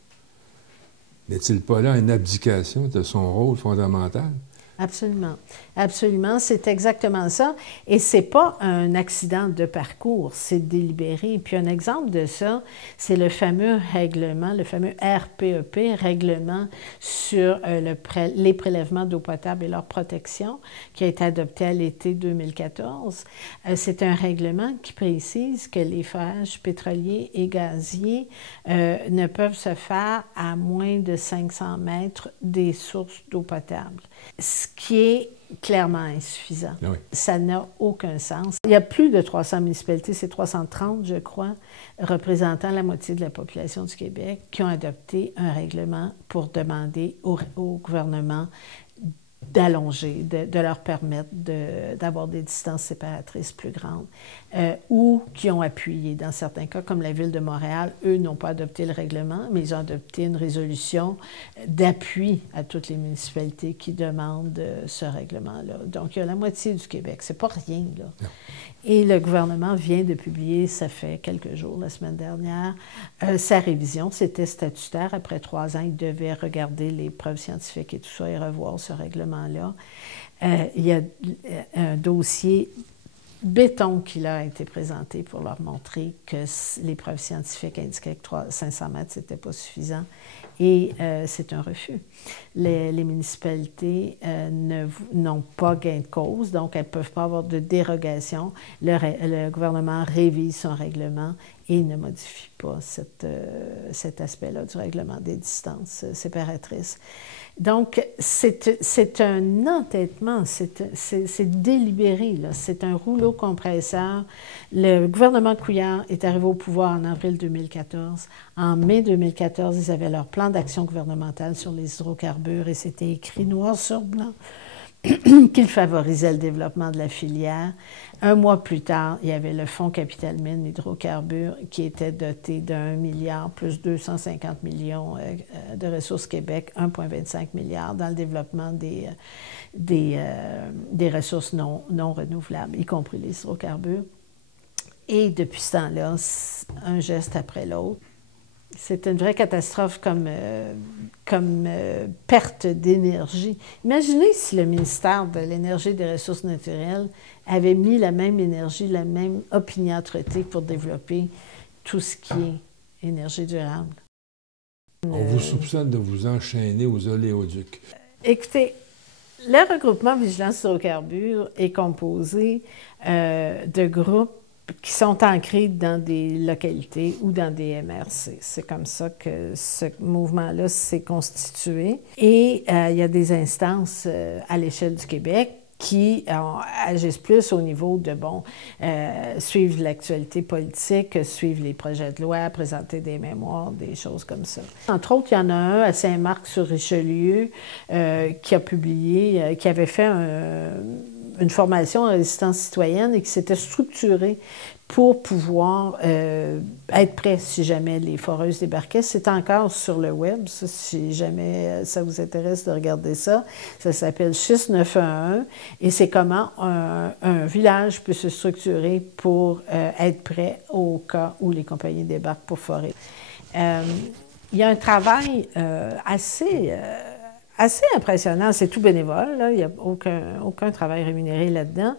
n'est-il pas là une abdication de son rôle fondamental? Absolument. Absolument, c'est exactement ça. Et c'est pas un accident de parcours, c'est délibéré. Puis un exemple de ça, c'est le fameux règlement, le fameux RPEP, règlement sur les prélèvements d'eau potable et leur protection, qui a été adopté à l'été 2014. C'est un règlement qui précise que les forages pétroliers et gaziers ne peuvent se faire à moins de 500 mètres des sources d'eau potable. Ce qui est clairement insuffisant. Oui. Ça n'a aucun sens. Il y a plus de 300 municipalités, c'est 330, je crois, représentant la moitié de la population du Québec, qui ont adopté un règlement pour demander au gouvernement d'allonger, de leur permettre d'avoir des distances séparatrices plus grandes, ou qui ont appuyé, dans certains cas, comme la Ville de Montréal, eux n'ont pas adopté le règlement, mais ils ont adopté une résolution d'appui à toutes les municipalités qui demandent ce règlement-là. Donc, il y a la moitié du Québec. C'est pas rien, là. Non. Et le gouvernement vient de publier, ça fait quelques jours, la semaine dernière, sa révision. C'était statutaire. Après 3 ans, il devait regarder les preuves scientifiques et tout ça et revoir ce règlement-là. moment-là. Il y a un dossier béton qui leur a été présenté pour leur montrer que les preuves scientifiques indiquaient que 500 mètres, ce n'était pas suffisant. Et c'est un refus. Les municipalités n'ont pas gain de cause, donc elles ne peuvent pas avoir de dérogation. Le gouvernement révise son règlement et ne modifie pas cet aspect-là du règlement des distances séparatrices. Donc, c'est un entêtement, c'est délibéré, c'est un rouleau compresseur. Le gouvernement Couillard est arrivé au pouvoir en avril 2014. En mai 2014, ils avaient leur plan d'action gouvernemental sur les hydrocarbures et c'était écrit noir sur blanc qu'il favorisait le développement de la filière. Un mois plus tard, il y avait le Fonds Capital Mines Hydrocarbures qui était doté d'1 milliard plus 250 millions de Ressources Québec, 1,25 milliard dans le développement des ressources non renouvelables, y compris les hydrocarbures. Et depuis ce temps-là, un geste après l'autre. C'est une vraie catastrophe comme perte d'énergie. Imaginez si le ministère de l'Énergie et des Ressources naturelles avait mis la même énergie, la même opiniâtreté pour développer tout ce qui est énergie durable. On vous soupçonne de vous enchaîner aux oléoducs. Écoutez, le regroupement Vigilance hydrocarbures est composé de groupes qui sont ancrés dans des localités ou dans des MRC. C'est comme ça que ce mouvement-là s'est constitué. Et il y a des instances à l'échelle du Québec qui agissent plus au niveau de, suivre l'actualité politique, suivre les projets de loi, présenter des mémoires, des choses comme ça. Entre autres, il y en a un à Saint-Marc-sur-Richelieu qui a publié, qui avait fait une formation en résistance citoyenne et qui s'était structurée pour pouvoir être prêt si jamais les foreuses débarquaient. C'est encore sur le web, ça, si jamais ça vous intéresse de regarder ça. Ça s'appelle Schiste 911 et c'est comment un village peut se structurer pour être prêt au cas où les compagnies débarquent pour forer. Il y a un travail assez impressionnant, c'est tout bénévole, là. Il n'y a aucun travail rémunéré là-dedans,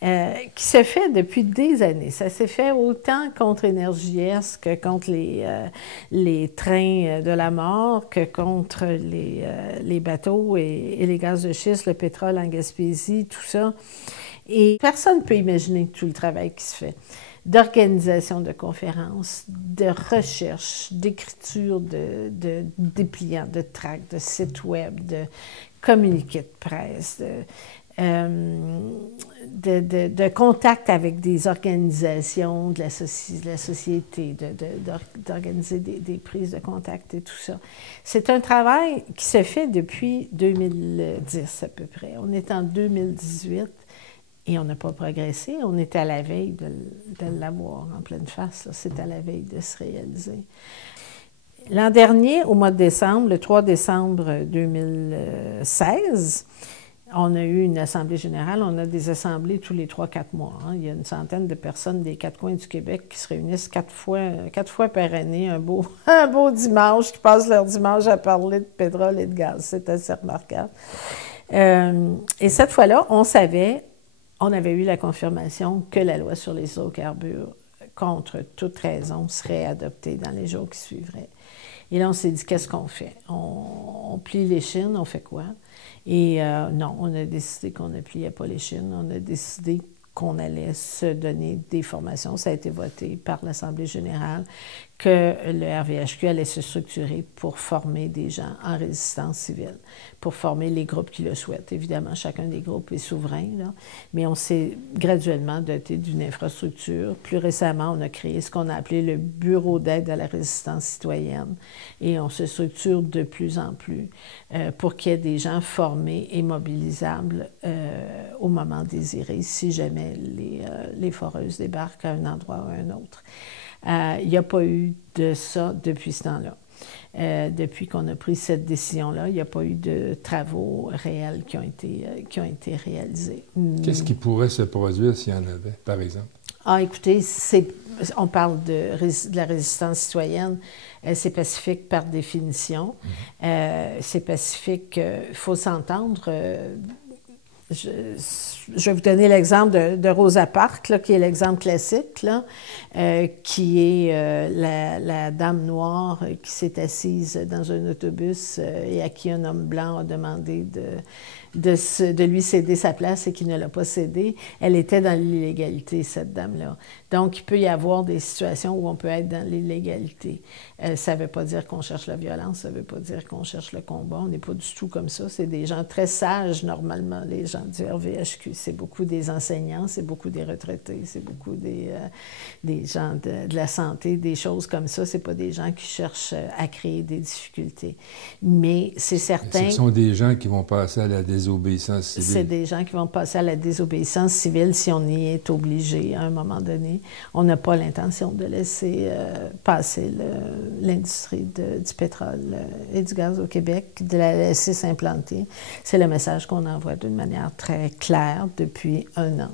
qui se fait depuis des années. Ça s'est fait autant contre Énergie-Est que contre les trains de la mort, que contre les bateaux et les gaz de schiste, le pétrole en Gaspésie, tout ça. Et personne ne peut imaginer tout le travail qui se fait. D'organisation de conférences, de recherche, d'écriture de dépliants, de tracts, de sites web, de communiqués de presse, de contact avec des organisations de la société, d'organiser des prises de contact et tout ça. C'est un travail qui se fait depuis 2010 à peu près. On est en 2018. Et on n'a pas progressé. On était à la veille de l'avoir en pleine face. C'est à la veille de se réaliser. L'an dernier, au mois de décembre, le 3 décembre 2016, on a eu une assemblée générale. On a des assemblées tous les 3-4 mois. Il y a une centaine de personnes des 4 coins du Québec qui se réunissent 4 fois par année, un beau dimanche, qui passent leur dimanche à parler de pétrole et de gaz. C'est assez remarquable. Et cette fois-là, on avait eu la confirmation que la loi sur les hydrocarbures, contre toute raison, serait adoptée dans les jours qui suivraient. Et là, on s'est dit, qu'est-ce qu'on fait? On plie les chines, on fait quoi? Et non, on a décidé qu'on ne pliait pas les chines. On a décidé qu'on allait se donner des formations. Ça a été voté par l'Assemblée générale que le RVHQ allait se structurer pour former des gens en résistance civile, pour former les groupes qui le souhaitent. Évidemment, chacun des groupes est souverain, là, mais on s'est graduellement doté d'une infrastructure. Plus récemment, on a créé ce qu'on a appelé le Bureau d'aide à la résistance citoyenne et on se structure de plus en plus pour qu'il y ait des gens formés et mobilisables au moment désiré, si jamais les foreuses débarquent à un endroit ou à un autre. Il n'y a pas eu de ça depuis ce temps-là. Depuis qu'on a pris cette décision-là, il n'y a pas eu de travaux réels qui ont été réalisés. Qu'est-ce qui pourrait se produire s'il y en avait, par exemple? Ah, écoutez, on parle de la résistance citoyenne, c'est pacifique par définition. C'est pacifique, il faut s'entendre. Je vais vous donner l'exemple de Rosa Parks, là, qui est l'exemple classique, là, qui est la dame noire qui s'est assise dans un autobus et à qui un homme blanc a demandé de lui céder sa place et qui ne l'a pas cédé. Elle était dans l'illégalité, cette dame-là. Donc, il peut y avoir des situations où on peut être dans l'illégalité. Ça ne veut pas dire qu'on cherche la violence, ça ne veut pas dire qu'on cherche le combat. On n'est pas du tout comme ça. C'est des gens très sages, normalement, les gens du RVHQ. C'est beaucoup des enseignants, c'est beaucoup des retraités, c'est beaucoup des gens de la santé, des choses comme ça. Ce pas des gens qui cherchent à créer des difficultés. Mais c'est certain... Ce sont des gens qui vont passer à la désobéissance civile. C'est des gens qui vont passer à la désobéissance civile si on y est obligé à un moment donné. On n'a pas l'intention de laisser passer l'industrie du pétrole et du gaz au Québec, de la laisser s'implanter. C'est le message qu'on envoie d'une manière très claire depuis un an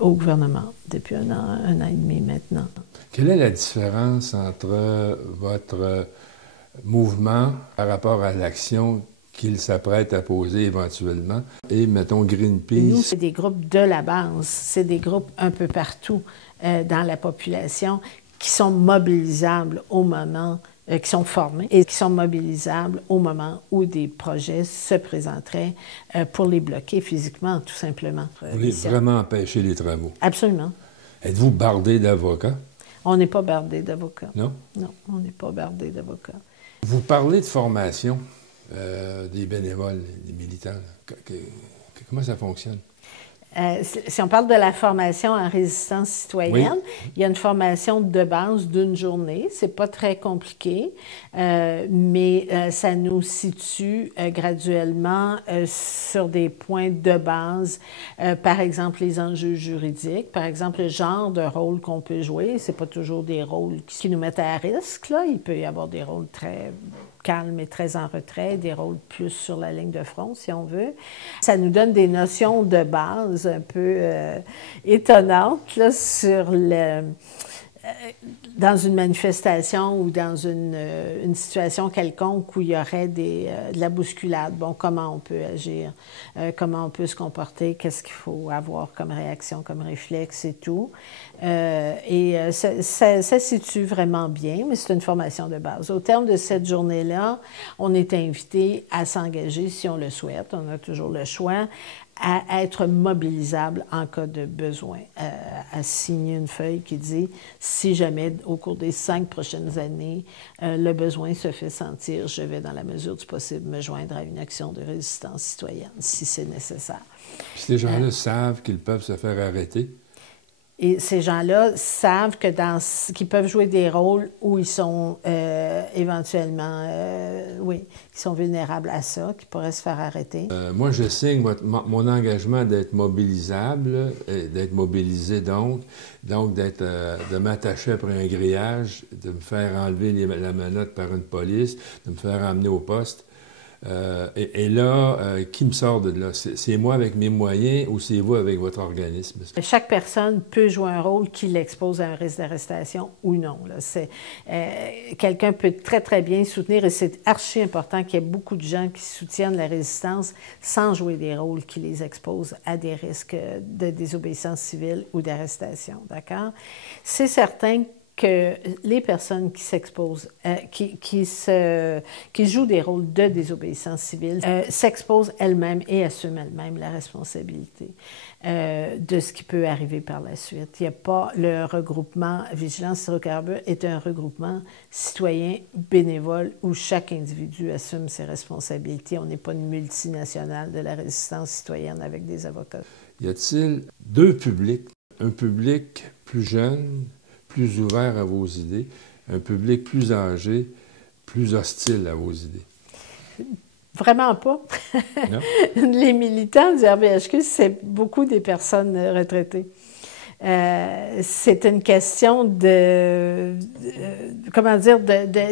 au gouvernement, depuis un an et demi maintenant. Quelle est la différence entre votre mouvement par rapport à l'action qu'il s'apprête à poser éventuellement et, mettons, Greenpeace? Nous, c'est des groupes de la base, c'est des groupes un peu partout dans la population qui sont mobilisables au moment, qui sont formés et qui sont mobilisables au moment où des projets se présenteraient pour les bloquer physiquement, tout simplement. Vous voulez vraiment empêcher les travaux? Absolument. Êtes-vous bardé d'avocats? On n'est pas bardé d'avocats. Non? Non, on n'est pas bardé d'avocats. Vous parlez de formation des bénévoles, des militants. Comment ça fonctionne? Si on parle de la formation en résistance citoyenne, oui. Il y a une formation de base d'une journée. C'est pas très compliqué, mais ça nous situe graduellement sur des points de base. Par exemple, les enjeux juridiques, par exemple, le genre de rôle qu'on peut jouer. C'est pas toujours des rôles qui nous mettent à risque, là. Il peut y avoir des rôles très calme et très en retrait, des rôles plus sur la ligne de front, si on veut. Ça nous donne des notions de base un peu étonnantes là, sur dans une manifestation ou dans une situation quelconque où il y aurait de la bousculade. Bon, comment on peut agir, comment on peut se comporter, qu'est-ce qu'il faut avoir comme réaction, comme réflexe et tout. Ça situe vraiment bien, mais c'est une formation de base. Au terme de cette journée-là, on est invité à s'engager, si on le souhaite, on a toujours le choix, à être mobilisable en cas de besoin, à signer une feuille qui dit « Si jamais, au cours des 5 prochaines années, le besoin se fait sentir, je vais, dans la mesure du possible, me joindre à une action de résistance citoyenne, si c'est nécessaire. » Puis ces gens-là savent qu'ils peuvent se faire arrêter? Et ces gens-là savent que qu'ils peuvent jouer des rôles où ils sont éventuellement, oui, qui sont vulnérables à ça, qui pourraient se faire arrêter. Moi, je signe mon engagement d'être mobilisable, d'être mobilisé donc de m'attacher après un grillage, de me faire enlever la menotte par une police, de me faire emmener au poste. Et là, qui me sort de là? C'est moi avec mes moyens ou c'est vous avec votre organisme? Chaque personne peut jouer un rôle qui l'expose à un risque d'arrestation ou non. Quelqu'un peut très, très bien soutenir, et c'est archi important qu'il y ait beaucoup de gens qui soutiennent la résistance sans jouer des rôles qui les exposent à des risques de désobéissance civile ou d'arrestation. D'accord? C'est certain que les personnes qui s'exposent, qui jouent des rôles de désobéissance civile, s'exposent elles-mêmes et assument elles-mêmes la responsabilité de ce qui peut arriver par la suite. Il n'y a pas le regroupement Vigilance Hydrocarbures est un regroupement citoyen bénévole où chaque individu assume ses responsabilités. On n'est pas une multinationale de la résistance citoyenne avec des avocats. Y a-t-il deux publics? Un public plus jeune, plus ouvert à vos idées, un public plus âgé, plus hostile à vos idées? Vraiment pas. Non? Les militants du RVHQ, c'est beaucoup des personnes retraitées. C'est une question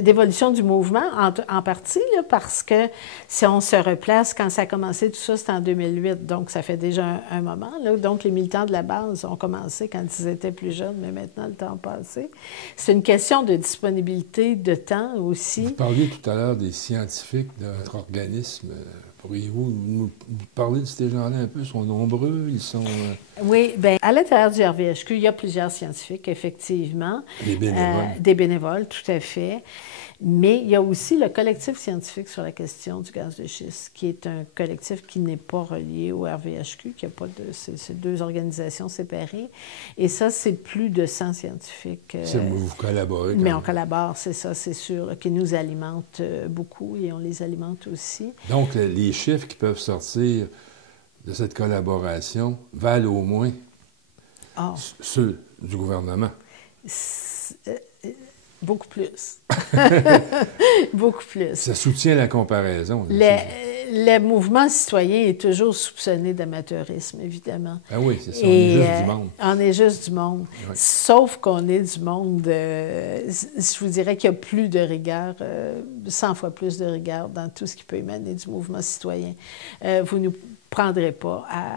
d'évolution du mouvement, en partie, là, parce que si on se replace, quand ça a commencé, tout ça, c'était en 2008, donc ça fait déjà un moment. Là, donc, les militants de la base ont commencé quand ils étaient plus jeunes, mais maintenant, le temps a passé. C'est une question de disponibilité de temps aussi. Vous parliez tout à l'heure des scientifiques de votre organisme. Pourriez-vous nous parler de ces gens-là un peu? Ils sont nombreux? Ils sont... Oui, bien, à l'intérieur du RVHQ, il y a plusieurs scientifiques, effectivement. Des bénévoles. Des bénévoles, tout à fait. Mais il y a aussi le collectif scientifique sur la question du gaz de schiste, qui est un collectif qui n'est pas relié au RVHQ, qui a pas de... C'est deux organisations séparées. Et ça, c'est plus de 100 scientifiques. Vous collaborez. Mais on collabore, c'est ça, c'est sûr, qui nous alimentent beaucoup et on les alimente aussi. Donc, les chiffres qui peuvent sortir de cette collaboration valent au moins ceux du gouvernement. Beaucoup plus. Beaucoup plus. Ça soutient la comparaison. Le mouvement citoyen est toujours soupçonné d'amateurisme, évidemment. Ah oui, c'est ça. On est juste du monde. On est juste du monde. Oui. Sauf qu'on est du monde... je vous dirais qu'il y a plus de rigueur, 100 fois plus de rigueur dans tout ce qui peut émaner du mouvement citoyen. Vous ne nous prendrez pas à...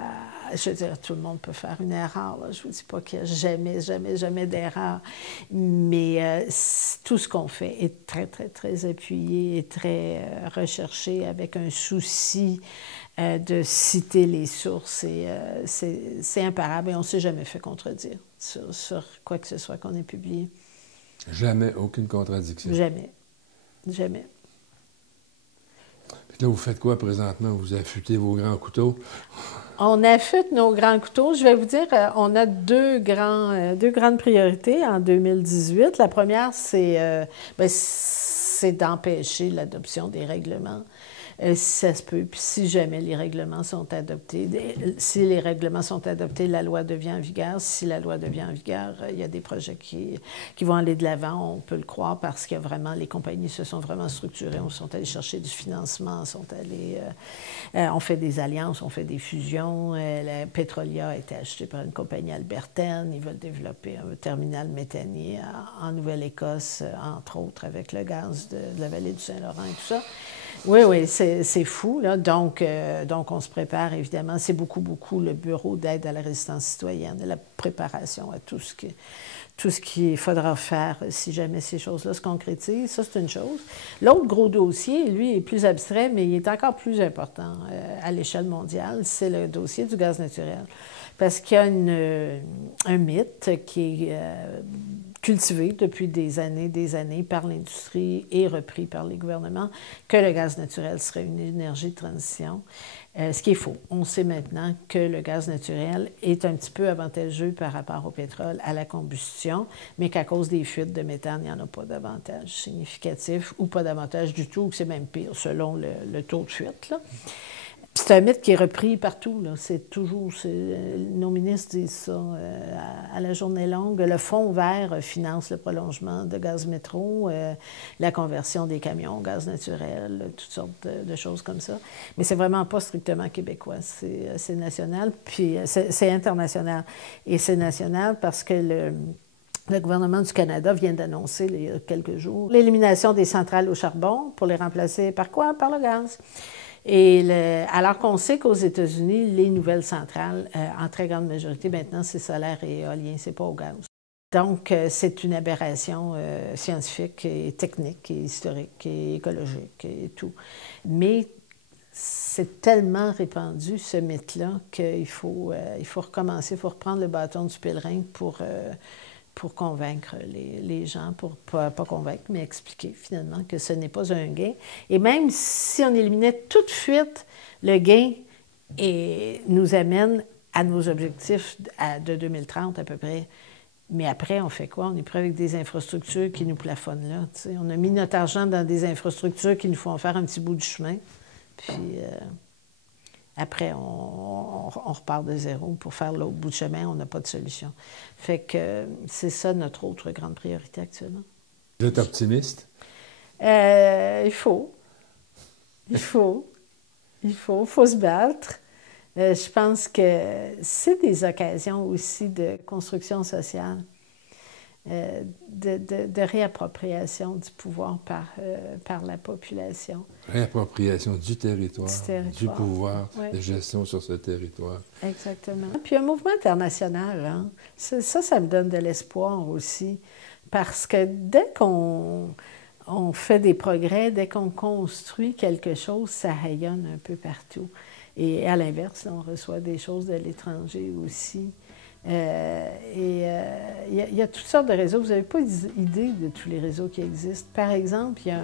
Je veux dire, tout le monde peut faire une erreur. Là. Je ne vous dis pas qu'il n'y a jamais d'erreur. Mais tout ce qu'on fait est très, très, très appuyé et très recherché avec un souci de citer les sources. Et c'est imparable et on ne s'est jamais fait contredire sur quoi que ce soit qu'on ait publié. Jamais, aucune contradiction. Jamais. Jamais. Puis là, vous faites quoi présentement? Vous affûtez vos grands couteaux? On affûte nos grands couteaux. Je vais vous dire, on a deux grandes priorités en 2018. La première, c'est d'empêcher l'adoption des règlements. Si ça se peut, puis si jamais les règlements sont adoptés, la loi devient en vigueur. Si la loi devient en vigueur, il y a des projets qui vont aller de l'avant, on peut le croire, parce que vraiment, les compagnies se sont vraiment structurées, on sont allés chercher du financement, on fait des alliances, on fait des fusions. La Petrolia a été achetée par une compagnie albertaine, ils veulent développer un terminal méthanier en Nouvelle-Écosse, entre autres, avec le gaz de la vallée du Saint-Laurent et tout ça. Oui, c'est fou, là. Donc, on se prépare, évidemment. C'est beaucoup le Bureau d'aide à la résistance citoyenne et la préparation à tout ce qu'il faudra faire si jamais ces choses-là se concrétisent. Ça, c'est une chose. L'autre gros dossier, lui, est plus abstrait, mais il est encore plus important à l'échelle mondiale. C'est le dossier du gaz naturel. Parce qu'il y a un mythe qui est cultivé depuis des années par l'industrie et repris par les gouvernements, que le gaz naturel serait une énergie de transition. Ce qui est faux. On sait maintenant que le gaz naturel est un petit peu avantageux par rapport au pétrole à la combustion, mais qu'à cause des fuites de méthane, il n'y en a pas d'avantage significatif ou pas d'avantage du tout, ou que c'est même pire selon le taux de fuite, là. C'est un mythe qui est repris partout. Là. C'est toujours... nos ministres disent ça à la journée longue. Le Fonds vert finance le prolongement de gaz métro, la conversion des camions au gaz naturel, toutes sortes de choses comme ça. Mais c'est vraiment pas strictement québécois. C'est national, puis c'est international. Et c'est national parce que le gouvernement du Canada vient d'annoncer il y a quelques jours l'élimination des centrales au charbon pour les remplacer par quoi? Par le gaz. Et alors qu'on sait qu'aux États-Unis, les nouvelles centrales, en très grande majorité, maintenant, c'est solaire et éolien, c'est pas au gaz. Donc, c'est une aberration scientifique et technique et historique et écologique et tout. Mais c'est tellement répandu, ce mythe-là, qu'il faut recommencer, il faut reprendre le bâton du pèlerin pour convaincre les gens, pas convaincre, mais expliquer finalement que ce n'est pas un gain. Et même si on éliminait tout de suite le gain et nous amène à nos objectifs de 2030 à peu près, mais après, on fait quoi? On est prêt avec des infrastructures qui nous plafonnent là. T'sais. On a mis notre argent dans des infrastructures qui nous font faire un petit bout du chemin, puis... Après, on repart de zéro. Pour faire l'autre bout de chemin, on n'a pas de solution. Fait que c'est ça notre autre grande priorité actuellement. Vous êtes optimiste? Il faut se battre. Je pense que c'est des occasions aussi de construction sociale, de réappropriation du pouvoir par la population. Réappropriation du territoire, du pouvoir, ouais. de gestion sur ce territoire. Exactement. Puis un mouvement international, hein? Ça me donne de l'espoir aussi, parce que dès qu'on fait des progrès, dès qu'on construit quelque chose, ça rayonne un peu partout. Et à l'inverse, on reçoit des choses de l'étranger aussi. Il y a toutes sortes de réseaux. Vous n'avez pas idée de tous les réseaux qui existent. Par exemple, il y a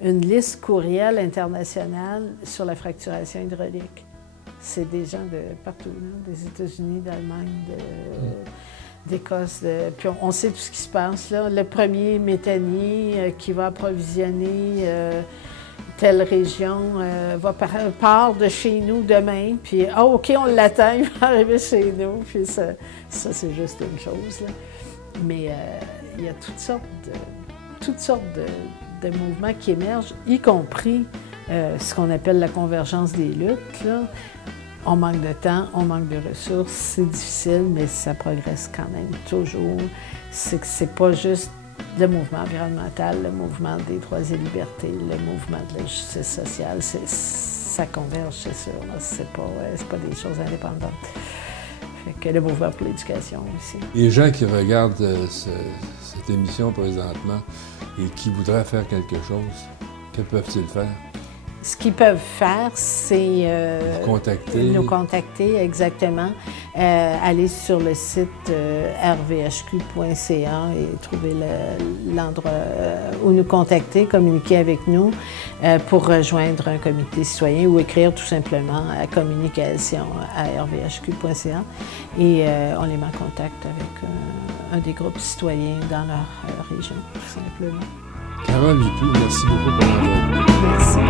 une liste courriel internationale sur la fracturation hydraulique. C'est des gens de partout, là, des États-Unis, d'Allemagne, d'Écosse. Puis on sait tout ce qui se passe, là. Le premier méthanier qui va approvisionner telle région part de chez nous demain, puis « Ah, OK, on l'attend, il va arriver chez nous. » Puis ça c'est juste une chose, là. Mais il y a toutes sortes de mouvements qui émergent, y compris ce qu'on appelle la convergence des luttes, là. On manque de temps, on manque de ressources, c'est difficile, mais ça progresse quand même toujours. C'est pas juste le mouvement environnemental, le mouvement des droits et libertés, le mouvement de la justice sociale, ça converge, c'est sûr. C'est pas des choses indépendantes. Fait que le mouvement pour l'éducation aussi. Les gens qui regardent cette émission présentement et qui voudraient faire quelque chose, que peuvent-ils faire? Ce qu'ils peuvent faire, c'est nous contacter, exactement. Aller sur le site rvhq.ca et trouver l'endroit où nous contacter, communiquer avec nous pour rejoindre un comité citoyen ou écrire tout simplement à communication@rvhq.ca et on les met en contact avec un des groupes citoyens dans leur région, tout simplement. Carole Lippi, merci beaucoup pour l'avoir. Merci.